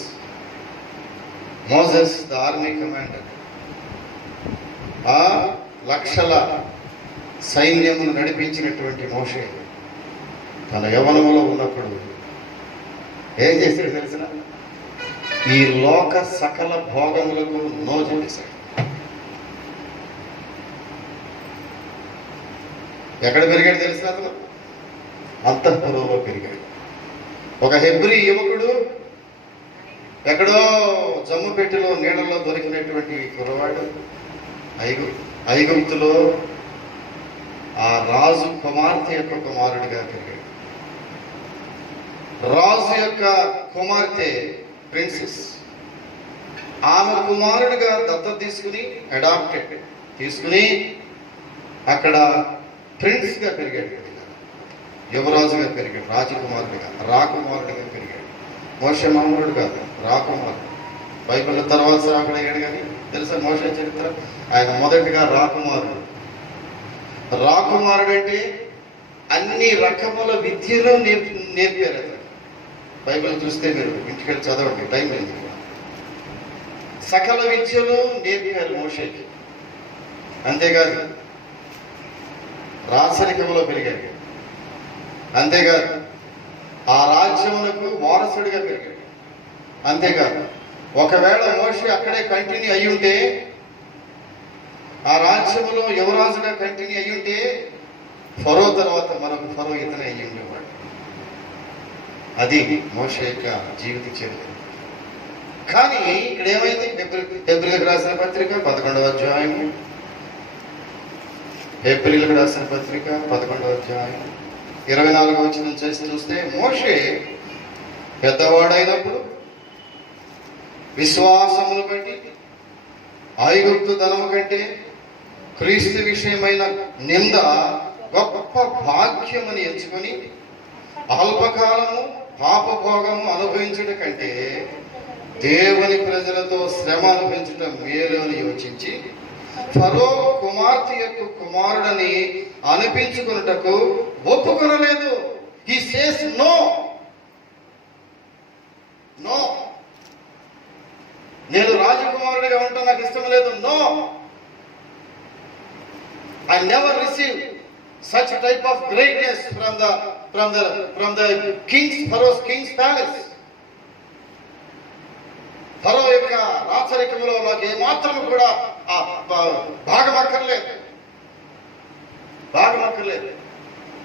the army commander, ఆ లక్షల సైన్యమును నడిపించినటువంటి మోషే తన యవ్వనములో ఉన్నప్పుడు ఏం చేశాడు తెలిసిన? ఈ లోక సకల భోగములకు నో చెప్పేశాడు. ఎక్కడ పెరిగాడు తెలిసిన? అతను అంతఃపురంలో పెరిగాడు. ఒక హెబ్రీ యువకుడు ఎక్కడో జమ్ము పెట్టిలో నీళ్ళలో దొరికినటువంటి కుర్రవాడు ఐగుప్తులో ఆ రాజు కుమార్తె యొక్క కుమారుడిగా పెరిగాడు. రాజు యొక్క కుమార్తె ప్రిన్సెస్, ఆమె కుమారుడిగా దత్తత తీసుకుని అక్కడ ప్రిన్స్ గా పెరిగాడు, యువరాజుగా పెరిగాడు, రాజకుమారుడిగా రాకుమారుడిగా పెరిగాడు. మోషే మామూలుడు కాదు, రాకుమారుడు. బైబిల్ తర్వాత సాగుడయ్యాడు కానీ తెలుసా మోషే చరిత్ర? ఆయన మొదటిగా రాకుమారుడు. రాకుమారుడు అంటే అన్ని రకముల విద్యలు నేర్పారు అతను. బైబిల్ చూస్తే మీరు ఇంటికి వెళ్ళి చదవండి, టైం లేదు. సకల విద్యలు నేర్పారు మోషేకి. అంతేకాదు రాచరికంలో పెరిగాడు. అంతేకాదు ఆ రాజ్యమునకు వారసుడిగా పెరిగాడు. అంతేకాదు ఒకవేళ మోషే అక్కడే కంటిన్యూ అయి ఉంటే, ఆ రాజ్యములో యువరాజుగా కంటిన్యూ అయి ఉంటే, ఫరో తర్వాత మరొక ఫరో ఇతనే అయ్యి ఉండేవాడు. అది మోషే యొక్క జీవిత చరిత్ర. కానీ ఇక్కడ ఏమైంది? హెబ్రీలకు రాసిన పత్రిక 11వ అధ్యాయం, హెబ్రీలకు రాసిన పత్రిక 11వ అధ్యాయం 24వ వచనం చేసి చూస్తే, మోషే పెద్దవాడైనప్పుడు విశ్వాసమును బట్టి ఐగుప్తు ధనము కంటే క్రీస్తు విషయమైన నింద గొప్ప భాగ్యమని ఎంచుకొని అల్పకాలము పాపభోగము అనుభవించుట కంటే దేవుని ప్రజలతో శ్రమ అనుభవించటం మేలు అని యోచించి ఫరో కుమార్తె యొక్క కుమారుడని అనిపించుకున్నటకు ఒప్పుకొనలేదు. He says no. నేను రాజకుమారుడిగా ఉంటాను, నాకు ఇష్టం లేదు. No, I never received such type of greatness from the king's palace. ఫరో యొక్క రాచరికంలో నాకు ఏమాత్రం కూడా భాగం అక్కర్లేదు.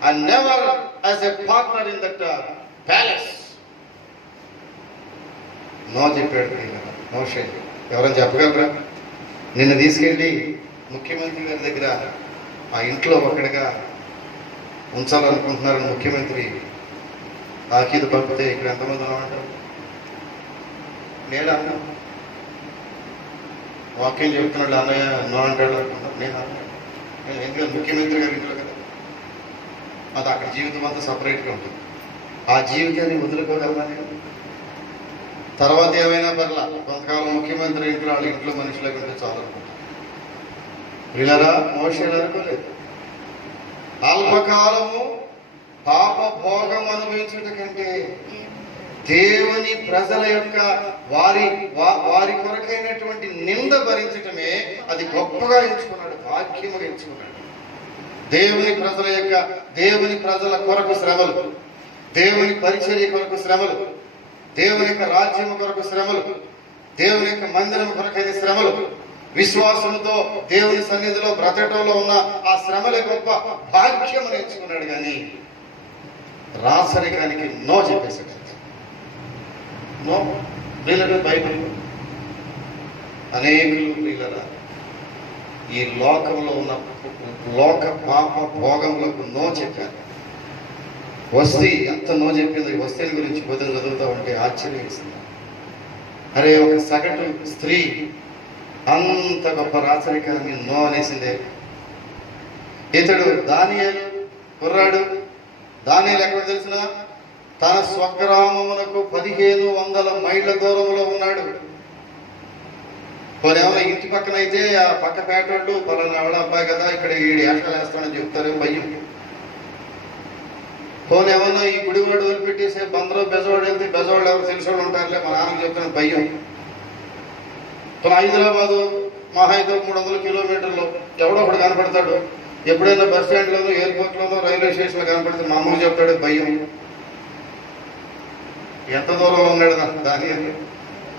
I never as a partner in that palace. No చెప్పాడు మోషే. ఎవరైనా చెప్పగలరా? నిన్ను తీసుకెళ్ళి ముఖ్యమంత్రి గారి దగ్గర ఆ ఇంట్లో ఒక్కడిగా ఉంచాలనుకుంటున్నారని ముఖ్యమంత్రి తాకీదు పంపితే ఇక్కడ ఎంతమంది ఉన్నామంటారు? నేను అన్నా, వాక్యం చెప్తున్నాడు అన్నయ్య నో అంటాడు అనుకుంటాను. నేను ఎందుకంటే ముఖ్యమంత్రి గారి ఇంట్లో కదా, అది అక్కడ జీవితం అంతా సపరేట్గా ఉంటుంది. ఆ జీవితాన్ని వదులుకోగలరా నేను? తర్వాత ఏమైనా పర్లా, కొంతకాలం ముఖ్యమంత్రి ఇంట్లో వాళ్ళ ఇంట్లో మనుషులకు ఉంటే చాలు అనుకుంటాను. వీళ్ళరా మోషే అనుకోలేదు. అల్పకాలము పాప భోగం అనుభవించుట కంటే దేవుని ప్రజల యొక్క వారి కొరకైనటువంటి నింద భరించటమే అది గొప్పగా ఎంచుకున్నాడు, భాగ్యముగా ఎంచుకున్నాడు. దేవుని ప్రజల కొరకు శ్రమలు, దేవుని పరిచర్య కొరకు శ్రమలు, దేవుని యొక్క రాజ్యము కొరకు శ్రమలు, దేవుని యొక్క మందిరం కొరకైన శ్రమలు, విశ్వాసంతో దేవుని సన్నిధిలో బ్రతకటంలో ఉన్న ఆ శ్రమలే గొప్ప భాగ్యము నేర్చుకున్నాడు. కానీ రాచరికానికి నో చెప్పేశాడు. నో. ప్రియులరా, బైబిల్ అనేకులు ప్రియులరా ఈ లోకంలో ఉన్న లోక పాప భోగములకు నో చెప్పారు. వస్తీ ఎంత నో చెప్పింది. వస్తీల గురించి పొద్దున చదువుతా ఉంటే ఆశ్చర్యం వేసింది. అరే, ఒక సగటు స్త్రీ అంత గొప్ప రాచరికాన్ని నో అనేసిందే. ఇతడు దానియేలు కుర్రాడు. దానియేలు ఎక్కడ తెలిసిన? తన స్వగ్రామమునకు 1500 మైళ్ళ దూరంలో ఉన్నాడు. పోనేమన్నా ఇంటి పక్కన అయితే ఆ పక్క పేటోళ్ళు పలానా ఎవడ అబ్బాయి కదా ఇక్కడ 7 ఏషాలు వేస్తాడని చెప్తారు, భయం. పోనేమన్నా ఈ గుడివాడు వదిలిపెట్టేసే బందరో బెజవాడు వెళ్తే బెజవాళ్ళు ఎవరు తెలిసి వాళ్ళు ఉంటారులే, మా నాన్నకి చెప్తాను భయం. హైదరాబాదు మహా అయితే 300 కిలోమీటర్లు ఎవడో ఒకడు కనపడతాడు. ఎప్పుడైనా బస్ స్టాండ్లోనూ, ఎయిర్పోర్ట్లోనూ, రైల్వే స్టేషన్లో కనపడితే మా అమ్మకు చెప్తాడు భయం. ఎంత దూరంలో ఉన్నాడు దానియేలు?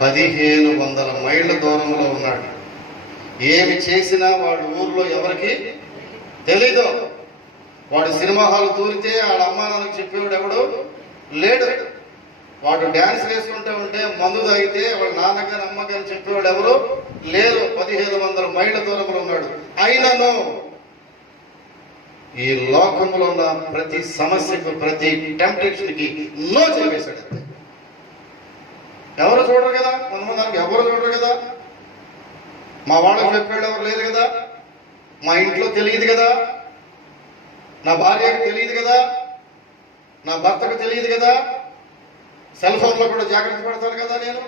1500 మైళ్ళ దూరంలో ఉన్నాడు. ఏమి చేసినా వాడు ఊర్లో ఎవరికి తెలీదు. వాడు సినిమా హాల్ దూరితే వాళ్ళ అమ్మా నాన్నకి చెప్పేవాడు ఎవడు లేడు. వాడు డ్యాన్స్ వేసుకుంటూ ఉంటే, మందు తాగితే వాళ్ళ నాన్నగారి అమ్మగారిని చెప్పేవాడు ఎవరు లేరు. 1500 మైళ్ళ దూరంలో ఉన్నాడు. అయినను ఈ లోకంలో ఉన్న ప్రతి సమస్యకు, ప్రతి టెంప్టేషన్కి నో చెప్పేశాడు. ఎవరు చూడరు కదా, కొంతమంది ఎవరు చూడరు కదా. మా వాళ్ళకి చెప్పాడు ఎవరు లేదు కదా, మా ఇంట్లో తెలియదు కదా, నా భార్యకు తెలియదు కదా, నా భర్తకు తెలియదు కదా, సెల్ ఫోన్లో కూడా జాగ్రత్త పడతాను కదా, నేను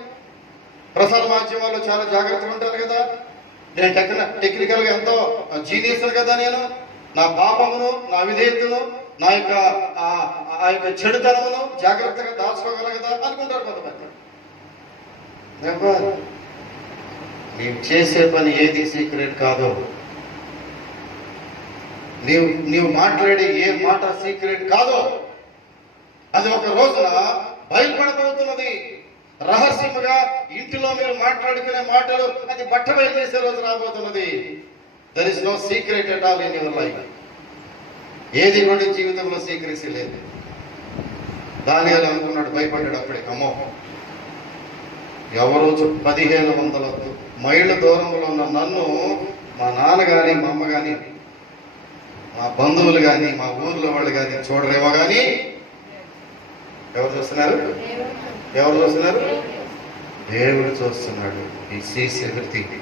ప్రసార మాధ్యమాల్లో చాలా జాగ్రత్తగా ఉంటాను కదా, నేను టెక్నికల్గా ఎంతో జీనియస్ కదా, నేను నా పాపమును, నా విధేయతను, నా యొక్క ఆ యొక్క చెడుతనమును జాగ్రత్తగా దాచుకోగలగదా అనుకుంటారు కొంతమంది. నీవు చేసే పని ఏది సీక్రెట్ కాదు. నీవు మాట్లాడే ఏ మాట సీక్రెట్ కాదు. అది ఒక రోజున బయలుపడబోతున్నది. రహస్యముగా ఇంటిలో మీరు మాట్లాడుకునే మాటలు అది బట్టబయలు చేసే రోజు రాబోతున్నది. There is no secret at all in your life. ఏది కూడా జీవితంలో సీక్రెసీ లేదు. దానియేలు అనుకున్నాడు, భయపడ్డాడు. అప్పుడే అమ్మో, ఎవరో 1500 మైళ్ళ దూరంలో ఉన్న నన్ను మా నాన్న కానీ, మా అమ్మ కానీ, మా బంధువులు కానీ, మా ఊర్లో వాళ్ళు కానీ చూడరేమో కానీ ఎవరు చూస్తున్నారు? ఎవరు చూస్తున్నారు? దేవుడు చూస్తున్నాడు. ఈ సీస్ ఎవ్రీథింగ్.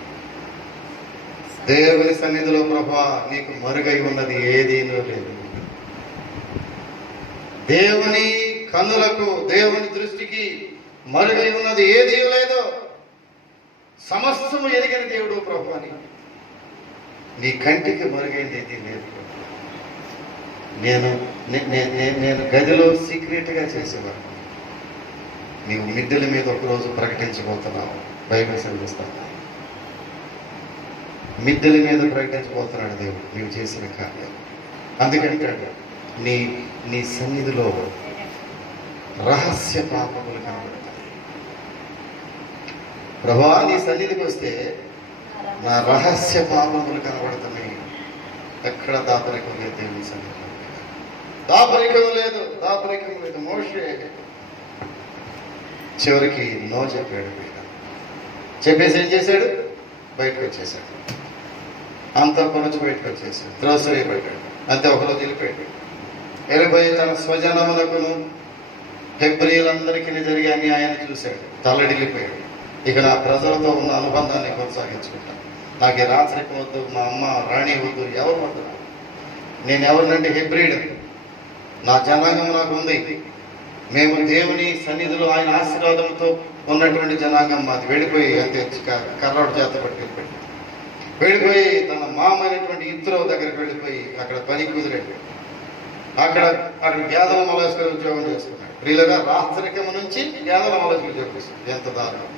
దేవుని సన్నిధిలో ప్రభువా నీకు మరుగై ఉన్నది ఏదీనూ లేదు. దేవుని కన్నులకు, దేవుని దృష్టికి మరుగై ఉన్నది ఏదీ లేదు. సమస్తము ఎరిగిన దేవుడు ప్రభు అని. నీ కంటికి మరుగైంది ఏదీ లేదు. నేను గదిలో సీక్రెట్గా చేసేవాడు. నీవు మిద్దెల మీద ఒకరోజు ప్రకటించబోతున్నావు. బైబిల్ చదివిస్తాను. మిద్దెల మీద ప్రకటించబోతున్నాడు దేవుడు నీవు చేసిన కార్యం. అందుకంటే నీ సన్నిధిలో రహస్య పాపములు కనబడతాయి. ప్రభువా నీ సన్నిధికి వస్తే నా రహస్య పాపములు కనబడుతున్నాయి. ఎక్కడ దాపరికం లేదు దేవుని సన్నిధిలో. దాపరికం లేదు. మోషే చివరికి నో చెప్పాడు. చెప్పేసి ఏం చేశాడు? బయటకు వచ్చేసాడు. అంతా కొనొచ్చి బయటకు వచ్చేసాడు. త్రోసి వేయబడ్డాడు. అంతే ఒకరోజు వెళ్ళిపోయి తన స్వజనములకును హెబ్రీలందరికీ జరిగే అన్యాయాన్ని చూశాడు. తల్లడిల్లిపోయాడు. ఇక నా ప్రజలతో ఉన్న అనుబంధాన్ని కొనసాగించుకుంటాను. నాకు ఈ రాత్రికి వద్దు, మా అమ్మ రాణి వద్దు, ఎవరు వద్దు. నేను ఎవరినంటే హెబ్రీడ్. నా జనాంగం నాకు ఉంది. మేము దేవుని సన్నిధిలో ఆయన ఆశీర్వాదంతో ఉన్నటువంటి జనాంగం మాది. వెళ్ళిపోయి అంతే కర్రోడు చేత పట్టుకెళ్ళిపోయి వెళ్ళిపోయి తన మామైనటువంటి ఇత్రో దగ్గరికి వెళ్ళిపోయి అక్కడ పని కుదిరాడు. అక్కడ గేదెల మలస్కరి ఉద్యోగం చేసుకున్నాడు. ప్రియులుగా రాత్రికము నుంచి గేదెల మలస్కరి చూపిస్తుంది. ఎంత దారుణం.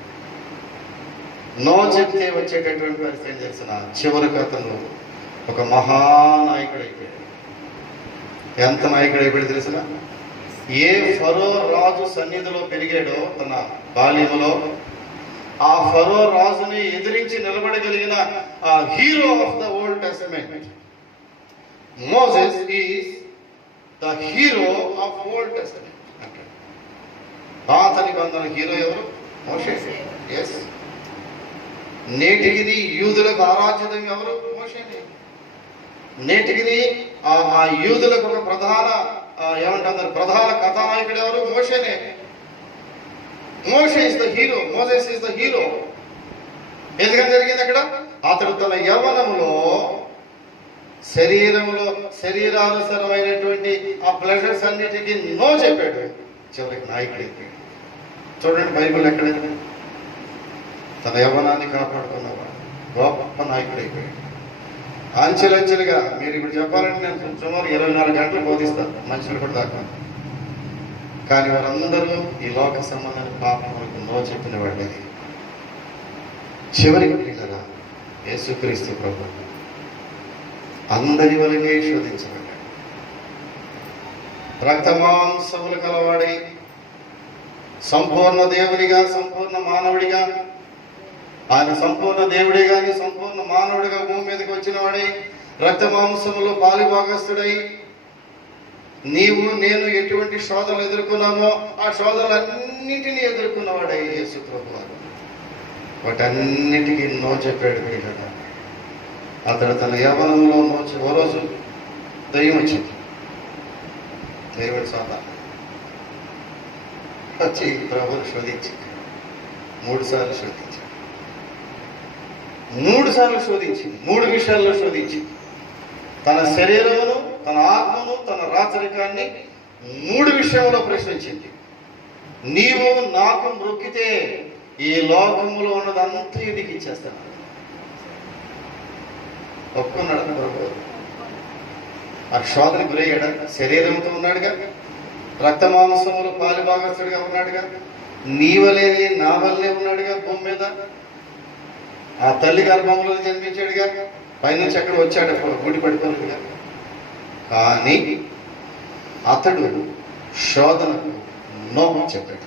నో చెప్తే వచ్చేటటువంటి పరిస్థితి ఏం చేసిన చివరికి అతను ఒక మహానాయకుడు అయిపోయాడు. ఎంత నాయకుడు అయిపోయాడు తెలిసిన? ఏ ఫరో రాజు సన్నిధిలో పెరిగాడో తన బాల్యములో, ఆ ఫరో రాజుని ఎదిరించి నిలబడగలిగిన ఆ hero of the old testament Moses is the hero of old testament. అంటే పాత నిబంధన హీరో ఎవరు? మోషే. ఎస్. నేటికి యూదులకు ఆరాధ్యతం ఎవరు? మోషేనే. నేటికి ఆ యూదులకు ఒక ప్రధాన ఏమంటారు ప్రధాన కథానాయకుడు ఎవరు? మోషేనే. మోషే is the hero. Moses is the hero. ఎందుకని జరిగింది అక్కడ? అతడు తన యవ్వనములో శరీరానుసరమైనటువంటి ఆ ప్లెజర్స్ అన్నిటికీ నో చెప్పాడు. చివరికి నాయకుడు అయిపోయాడు. చూడండి బైబిల్ ఎక్కడైనా తన యవ్వనాన్ని కాపాడుకున్నవాడు గొప్ప నాయకుడు అయిపోయాడు. అంచెలంచెలుగా మీరు ఇప్పుడు చెప్పాలంటే నేను సుమారు 24 గంటలు బోధిస్తాను, మనుషులు కూడా దాకా. కానీ వారందరూ ఈ లోక సంబంధమైన పాపములకు నో చెప్పిన వాళ్ళే. చివరికి పిల్లరా యేసుక్రీస్తు ప్రభు అందరి వలనే శోధించబడ్డాడు. రక్తమాంసములు కలవాడై సంపూర్ణ దేవుడిగా, సంపూర్ణ మానవుడిగా, ఆయన సంపూర్ణ దేవుడే గాని సంపూర్ణ మానవుడిగా భూమి మీదకి వచ్చిన వాడై రక్తమాంసములు పాలిభాగస్తుడై నీవు నేను ఎటువంటి శోధనలు ఎదుర్కొన్నామో ఆ శోధనలన్నింటినీ ఎదుర్కొన్నవాడై యేసు ప్రభువారు వాటన్నిటికీ నో చెప్పాడు. కదా అతడు తన యవ్వనంలో ఓ రోజు దయ్యం వచ్చింది. దేవుడి సాధారణ వచ్చి ప్రభుని శోధించి 3 సార్లు శోధించి 3 విషయాల్లో శోధించి తన శరీరమును, తన ఆత్మను, తన రాచరికాన్ని 3 విషయంలో ప్రశ్నించింది. నీవు నాకు మొక్కితే ఈ లోకములో ఉన్నదంతా నీకు ఇచ్చేస్తాను. ఒప్పుకున్నాడు ప్రభు. ఆ శోధన గురయ్యాడా? శరీరంతో ఉన్నాడుగా, రక్తమాంసములు పాలిభాగస్తుడిగా ఉన్నాడుగా, నీ వలేనే నా వల్లనే ఉన్నాడుగా, భూమి మీద ఆ తల్లి గర్భంలో జన్మించాడుగా, పైనుంచి అక్కడ వచ్చాడు, గుడి పడిపోలేదుగా. కానీ అతడు శోధనకు నో చెప్పాడు.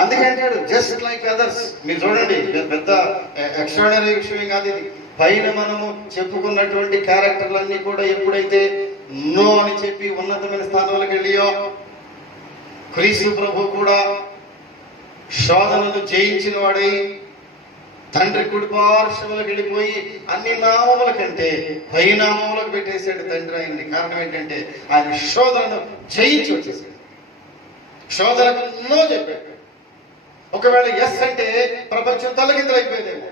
అందుకంటాడు జస్ట్ లైక్ అదర్స్. మీరు చూడండి, పెద్ద ఎక్స్ట్రాడనరీ విషయం కాదు ఇది. పైన మనము చెప్పుకున్నటువంటి క్యారెక్టర్లన్నీ కూడా ఎప్పుడైతే నో అని చెప్పి ఉన్నతమైన స్థానంలోకి వెళ్ళియో, క్రీస్తు ప్రభు కూడా శోధనలు జయించిన వాడై తండ్రి కుడి పార్శ్వములకు వెళ్ళిపోయి అన్ని నామముల కంటే పై నామములకు పెట్టేశాడు తండ్రి ఆయన్ని. కారణం ఏంటంటే ఆయన శోధనను జయించి వచ్చేసాడు. శోధనకు నో చెప్పాడు. ఒకవేళ ఎస్ అంటే ప్రపంచం తలకిందులైపోయేదేమో.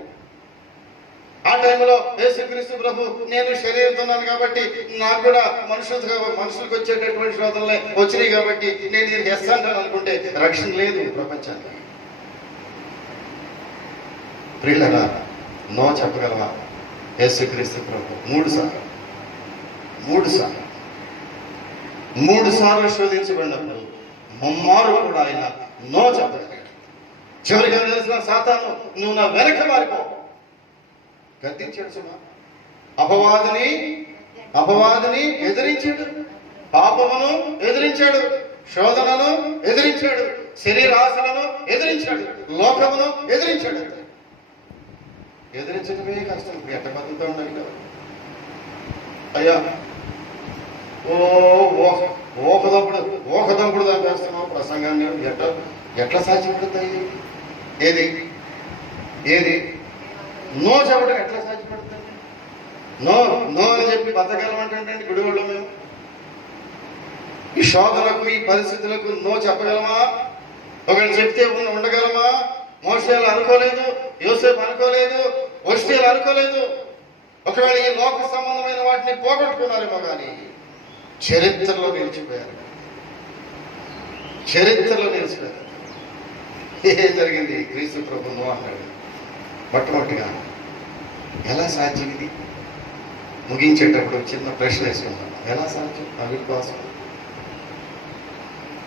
ఆ టైంలో యేసుక్రీస్తు ప్రభు నేను శరీరంతున్నాను కాబట్టి నాకు కూడా మనుషులకు వచ్చేటటువంటి శోధనలే వచ్చినాయి కాబట్టి నేను దీనికి ఎస్ అంటాను అనుకుంటే రక్షణ లేదు ప్రపంచానికి. ప్రియులరా, నో చెప్పగలవా? యేసుక్రీస్తు ప్రభు 3 సార్లు శోధించబడినప్పుడు ముమ్మారు కూడా ఆయన నో చెప్పగలిగాడు. చివరిగా తెలిసిన సాతాను నువ్వు నా వెనక మారిపో గద్దించాడు. సుమా అపవాదిని ఎదిరించాడు, పాపమును ఎదిరించాడు, శోధనను ఎదిరించాడు, శరీరాశలను ఎదిరించాడు, లోకమును ఎదిరించాడు. ఎదిరించడమే కష్టం. ఇప్పుడు ఎట్ట బతుకుతూ ఉండాలి కదా అయ్యా. ఓకదంపుడు దాన్ని వేస్తున్నావు ప్రసంగాన్ని. ఎట్లా సాధ్యపడుతుంది? ఏది నో చెప్పడం ఎట్లా సాధ్యపడుతుంది? నో అని చెప్పి బతకగలమంటే గుడివాళ్ళు మేము ఈ శోధనకు, ఈ పరిస్థితులకు నో చెప్పగలమా? ఒకవేళ చెప్తే ఉండగలమా? మోషేలు అనుకోలేదు, యోసేపు అనుకోలేదు, వష్టీలు అనుకోలేదు. ఒకవేళ ఈ లోక సంబంధమైన వాటిని పోగొట్టుకున్నారేమో కానీ చరిత్రలో నిలిచిపోయారు. ఏం జరిగింది? క్రీస్తు ప్రభు నో అన్నాడు. మొట్టమొదటిగా ఎలా సాధ్యం ఇది? ముగించేటప్పుడు చిన్న ప్రశ్న వేసుకుంటాం. ఎలా సాధ్యం? అవిశ్వాసం.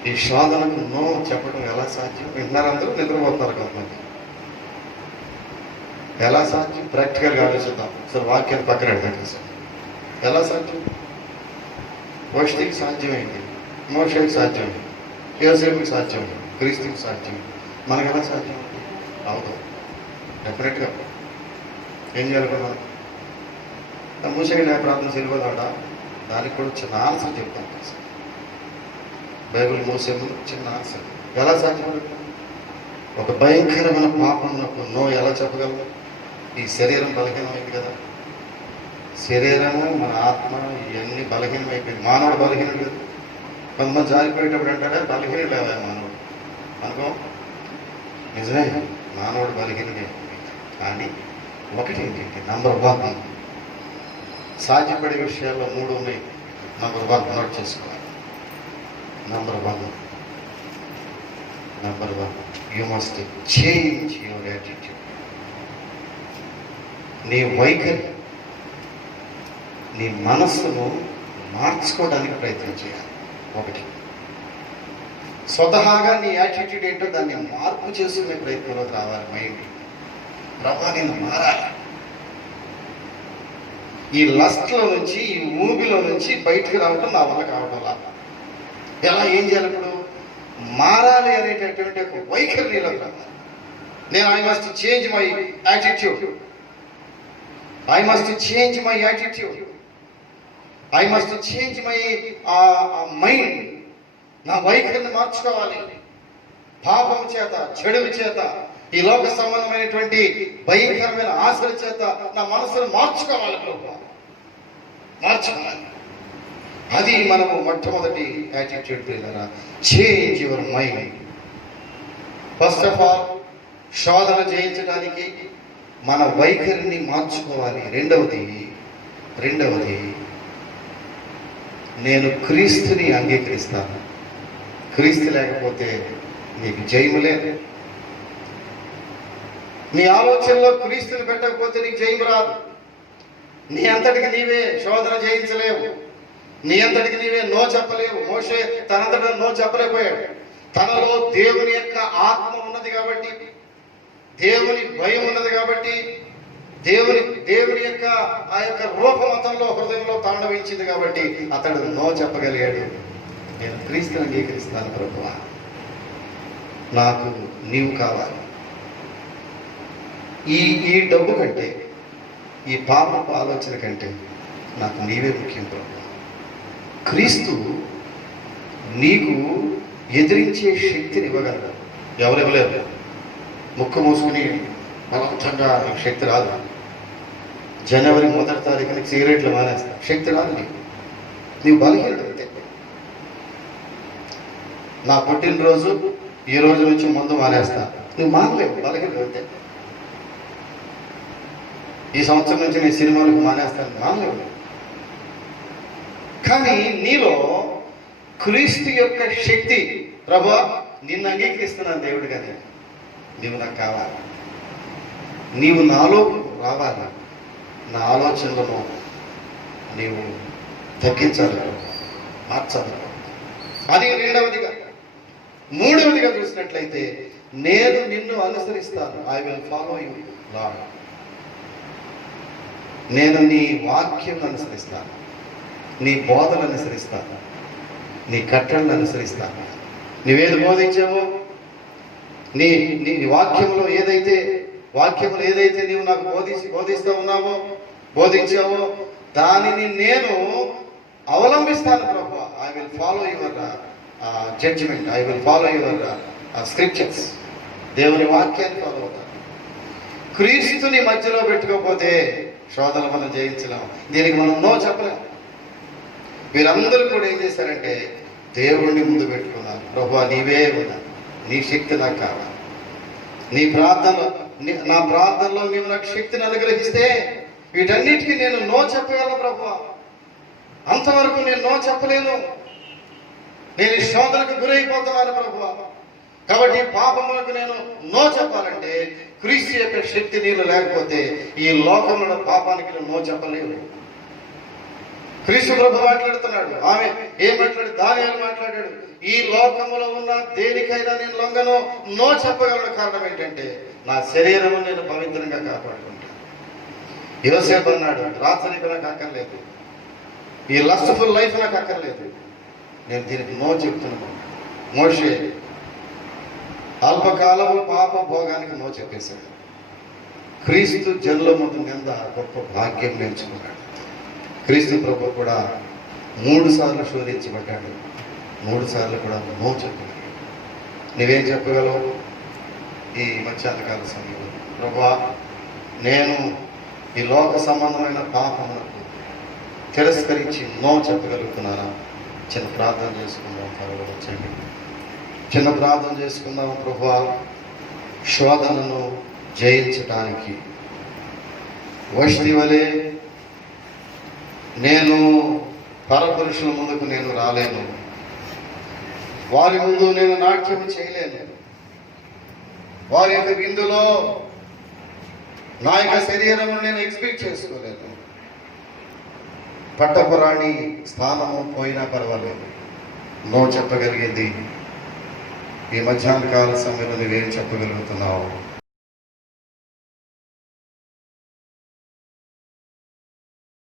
ఈ శోధనకు నో చెప్పడం ఎలా సాధ్యం? వింటున్నారు అందరూ, నిద్రపోతున్నారు కొంతమంది. ఎలా సాధ్యం? ప్రాక్టికల్గా ఆలోచిద్దాం. సరే, వాక్యాన్ని పక్కన పెట్టేసి ఎలా సాధ్యం? వష్టికి సాధ్యమైంది, మోషేకి సాధ్యమైంది, యోసేపుకి సాధ్యమైంది, క్రీస్తుకి సాధ్యం. మనకు ఎలా సాధ్యం? అవుతాం డెఫినెట్గా. ఏం చేయాలనుకున్నాను? మూసేయండి ప్రార్థన సిలువదాడా, దానికి కూడా చిన్న ఆన్సర్ చెప్తాను. బైబిల్ మూసే ముందు చిన్న ఆన్సర్. ఎలా సాధ్యపడుతుంది? ఒక భయంకరమైన పాపమునకు నో ఎలా చెప్పగలము? ఈ శరీరం బలహీనమైంది కదా, శరీరము మన ఆత్మ ఇవన్నీ బలహీనమైపోయింది. మానవుడు బలహీనుడు కదా. కొంతమంది జారిపోయేటప్పుడు అంటారా బలహీనుడు లేదా మానవుడు అనుకో. నిజమే, మానవుడు బలహీనుడే. కానీ ఒకటి ఏంటంటే నంబర్ 1 సాధ్యపడే విషయాల్లో 3 ఉన్నాయి. నంబర్ 1 నోట్ చేసుకోవాలి. Number 1 you must change your attitude. నీ వైఖరి, నీ మనస్సును మార్చుకోవడానికి ప్రయత్నం చేయాలి. ఒకటి, స్వతహాగా నీ యాటిట్యూడ్ ఏంటో దాన్ని మార్పు చేసుకునే ప్రయత్నంలోకి రావాలి. మైండ్ ప్రభా నేను మారాలి. ఈ లస్ట్లో నుంచి, ఈ ఊబిలో నుంచి బయటకు రావడం నా వల్ల కావడం ఎలా, ఏం చేయాలి? ఇప్పుడు మారాలి అనేటటువంటి ఒక వైఖరి నీలో రావాలి. నేను I must change my attitude, I must change my attitude, I must change my mind. నా వైఖరిని మార్చుకోవాలి. పాపం చేత, చెడుల చేత, ఈ లోక సంబంధమైనటువంటి భయంకరమైన ఆశల చేత నా మనసును మార్చుకోవాలి ప్రభు, మార్చుకోవాలి. అది మనము మొట్టమొదటి యాటిట్యూడ్ పిల్లరా, change your mind. First of all శోధన జయించడానికి మన వైఖరిని మార్చుకోవాలి. రెండవది నేను క్రీస్తుని అంగీకరిస్తాను. క్రీస్తు లేకపోతే నీకు జయము లేదు. నీ ఆలోచనలో క్రీస్తుని పెట్టకపోతే నీకు జయము రాదు. నీ అంతటికి నీవే శోధన జయించలేవు. నీ అంతటికి నీవే నో చెప్పలేవు. మోషే తనంతటా నో చెప్పలేకపోయాడు. తనలో దేవుని యొక్క ఆత్మ ఉన్నది కాబట్టి, దేవుని భయం ఉన్నది కాబట్టి, దేవుని యొక్క ఆ యొక్క రూపం అతనిలో హృదయంలో తాండవించింది కాబట్టి అతడు నో చెప్పగలిగాడు. నేను క్రీస్తుని అంగీకరిస్తాను ప్రభువా, నాకు నీవు కావాలి. ఈ డబ్బు కంటే, ఈ పాపపు ఆలోచన కంటే నాకు నీవే ముఖ్యం ప్రభు. క్రీస్తు నీకు ఎదిరించే శక్తిని ఇవ్వగలరు. ఎవరు ఇవ్వలేరు. ముక్కు మూసుకుని బలవంతంగా నీకు శక్తి రాదు. జనవరి 1వ తారీఖున సిగరెట్లు మానేస్తా, శక్తి రాదు నీకు. నీవు బలహీనుడు అంతే. నా పుట్టినరోజు ఈ రోజు నుంచి ముందు మానేస్తా, నువ్వు మానలేవు, బలహీనుడు అంతే. ఈ సంవత్సరం నుంచి నేను సినిమాలకు మానేస్తాను, మానలేవు. కానీ నీలో క్రీస్తు యొక్క శక్తి, ప్రభువా నిన్ను అంగీకరిస్తున్నాను దేవుడు, కానీ నీవు నాకు కావాలి, నీవు నాలో రావాలి, నా ఆలోచనలను నీవు తగ్గించాలి, మార్చాలి. అది రెండవదిగా. మూడవదిగా చూసినట్లయితే నేను నిన్ను అనుసరిస్తాను. I will follow you lord. నేను నీ వాక్యం అనుసరిస్తాను, నీ బోధనలు అనుసరిస్తాను, నీ కట్టడలను అనుసరిస్తాను. నువ్వేది బోధించావో, నీ నీ వాక్యంలో ఏదైతే నీవు నాకు బోధిస్తూ ఉన్నావో, బోధించావో దానిని నేను అవలంబిస్తాను ప్రభు. I will follow your judgement, I will follow your scriptures. దేవుని వాక్యాన్ని ఫాలో అవుతాను. క్రీస్తుని మధ్యలో పెట్టుకోకపోతే శోధన మనం జయించలేము. దీనికి మనం నో చెప్పలేము. వీరందరూ కూడా ఏం చేశారంటే దేవుణ్ణి ముందు పెట్టుకున్నారు. ప్రభువా నీవే ఉన్నా, నీ శక్తి నాకు కావాలి. నా ప్రార్థనలో నీవు నాకు శక్తిని అనుగ్రహిస్తే వీటన్నిటికీ నేను నో చెప్పగలను ప్రభువా. అంతవరకు నేను నో చెప్పలేను. నేను శోధనకు గురైపోతున్నాను ప్రభువా. కాబట్టి పాపములకు నేను నో చెప్పాలంటే క్రీస్తు యొక్క శక్తి నీళ్ళు లేకపోతే ఈ లోకంలో పాపానికి నేను నో చెప్పలేను. క్రీస్తు ప్రభు మాట్లాడుతున్నాడు. ఆమె ఏం మాట్లాడు? దానియేలు మాట్లాడాడు. ఈ లోకములో ఉన్న దేనికైనా నేను లొంగను, నో చెప్పగలను. కారణం ఏంటంటే నా శరీరము నేను పవిత్రంగా కాపాడుకుంటాను. యోసేపు అన్నాడు, రాత్రికి నాకు అక్కర్లేదు, ఈ లస్ట్ఫుల్ లైఫ్ నాకు అక్కర్లేదు, నేను దీనికి నో చెప్తున్నాను. మోషే అల్పకాలము పాప భోగానికి నో చెప్పేశాడు. క్రీస్తు జనుల ముందు నింద గొప్ప భాగ్యం నేర్చుకున్నాడు. క్రీస్తు ప్రభు కూడా 3 సార్లు శోధించబడ్డాడు. 3 సార్లు కూడా నో చెప్పాడు. నువ్వేం చెప్పగలవు ఈ మధ్యాహ్నకాల సమయంలో? ప్రభువా నేను ఈ లోక సంబంధమైన పాపములకు తిరస్కరించి నో చెప్పగలుగుతున్నానా? చిన్న ప్రార్థన చేసుకుందాం. త్వరగా వచ్చండి, చిన్న ప్రార్థన చేసుకుందాం. ప్రభువా శోధనను జయించడానికి వష్టి వలె నేను పరపురుషుల ముందుకు నేను రాలేను, వారి ముందు నేను నాట్యం చేయలేను, వారి యొక్క విందులో నా యొక్క శరీరము నేను ఎగ్జిబిట్ చేసుకోలేను. పట్టపురాణి స్థానము పోయినా పర్వాలేదు, నో చెప్పగలిగింది ఈ మధ్యాహ్న కాల సమయంలో నువ్వేం చెప్పగలుగుతున్నావు?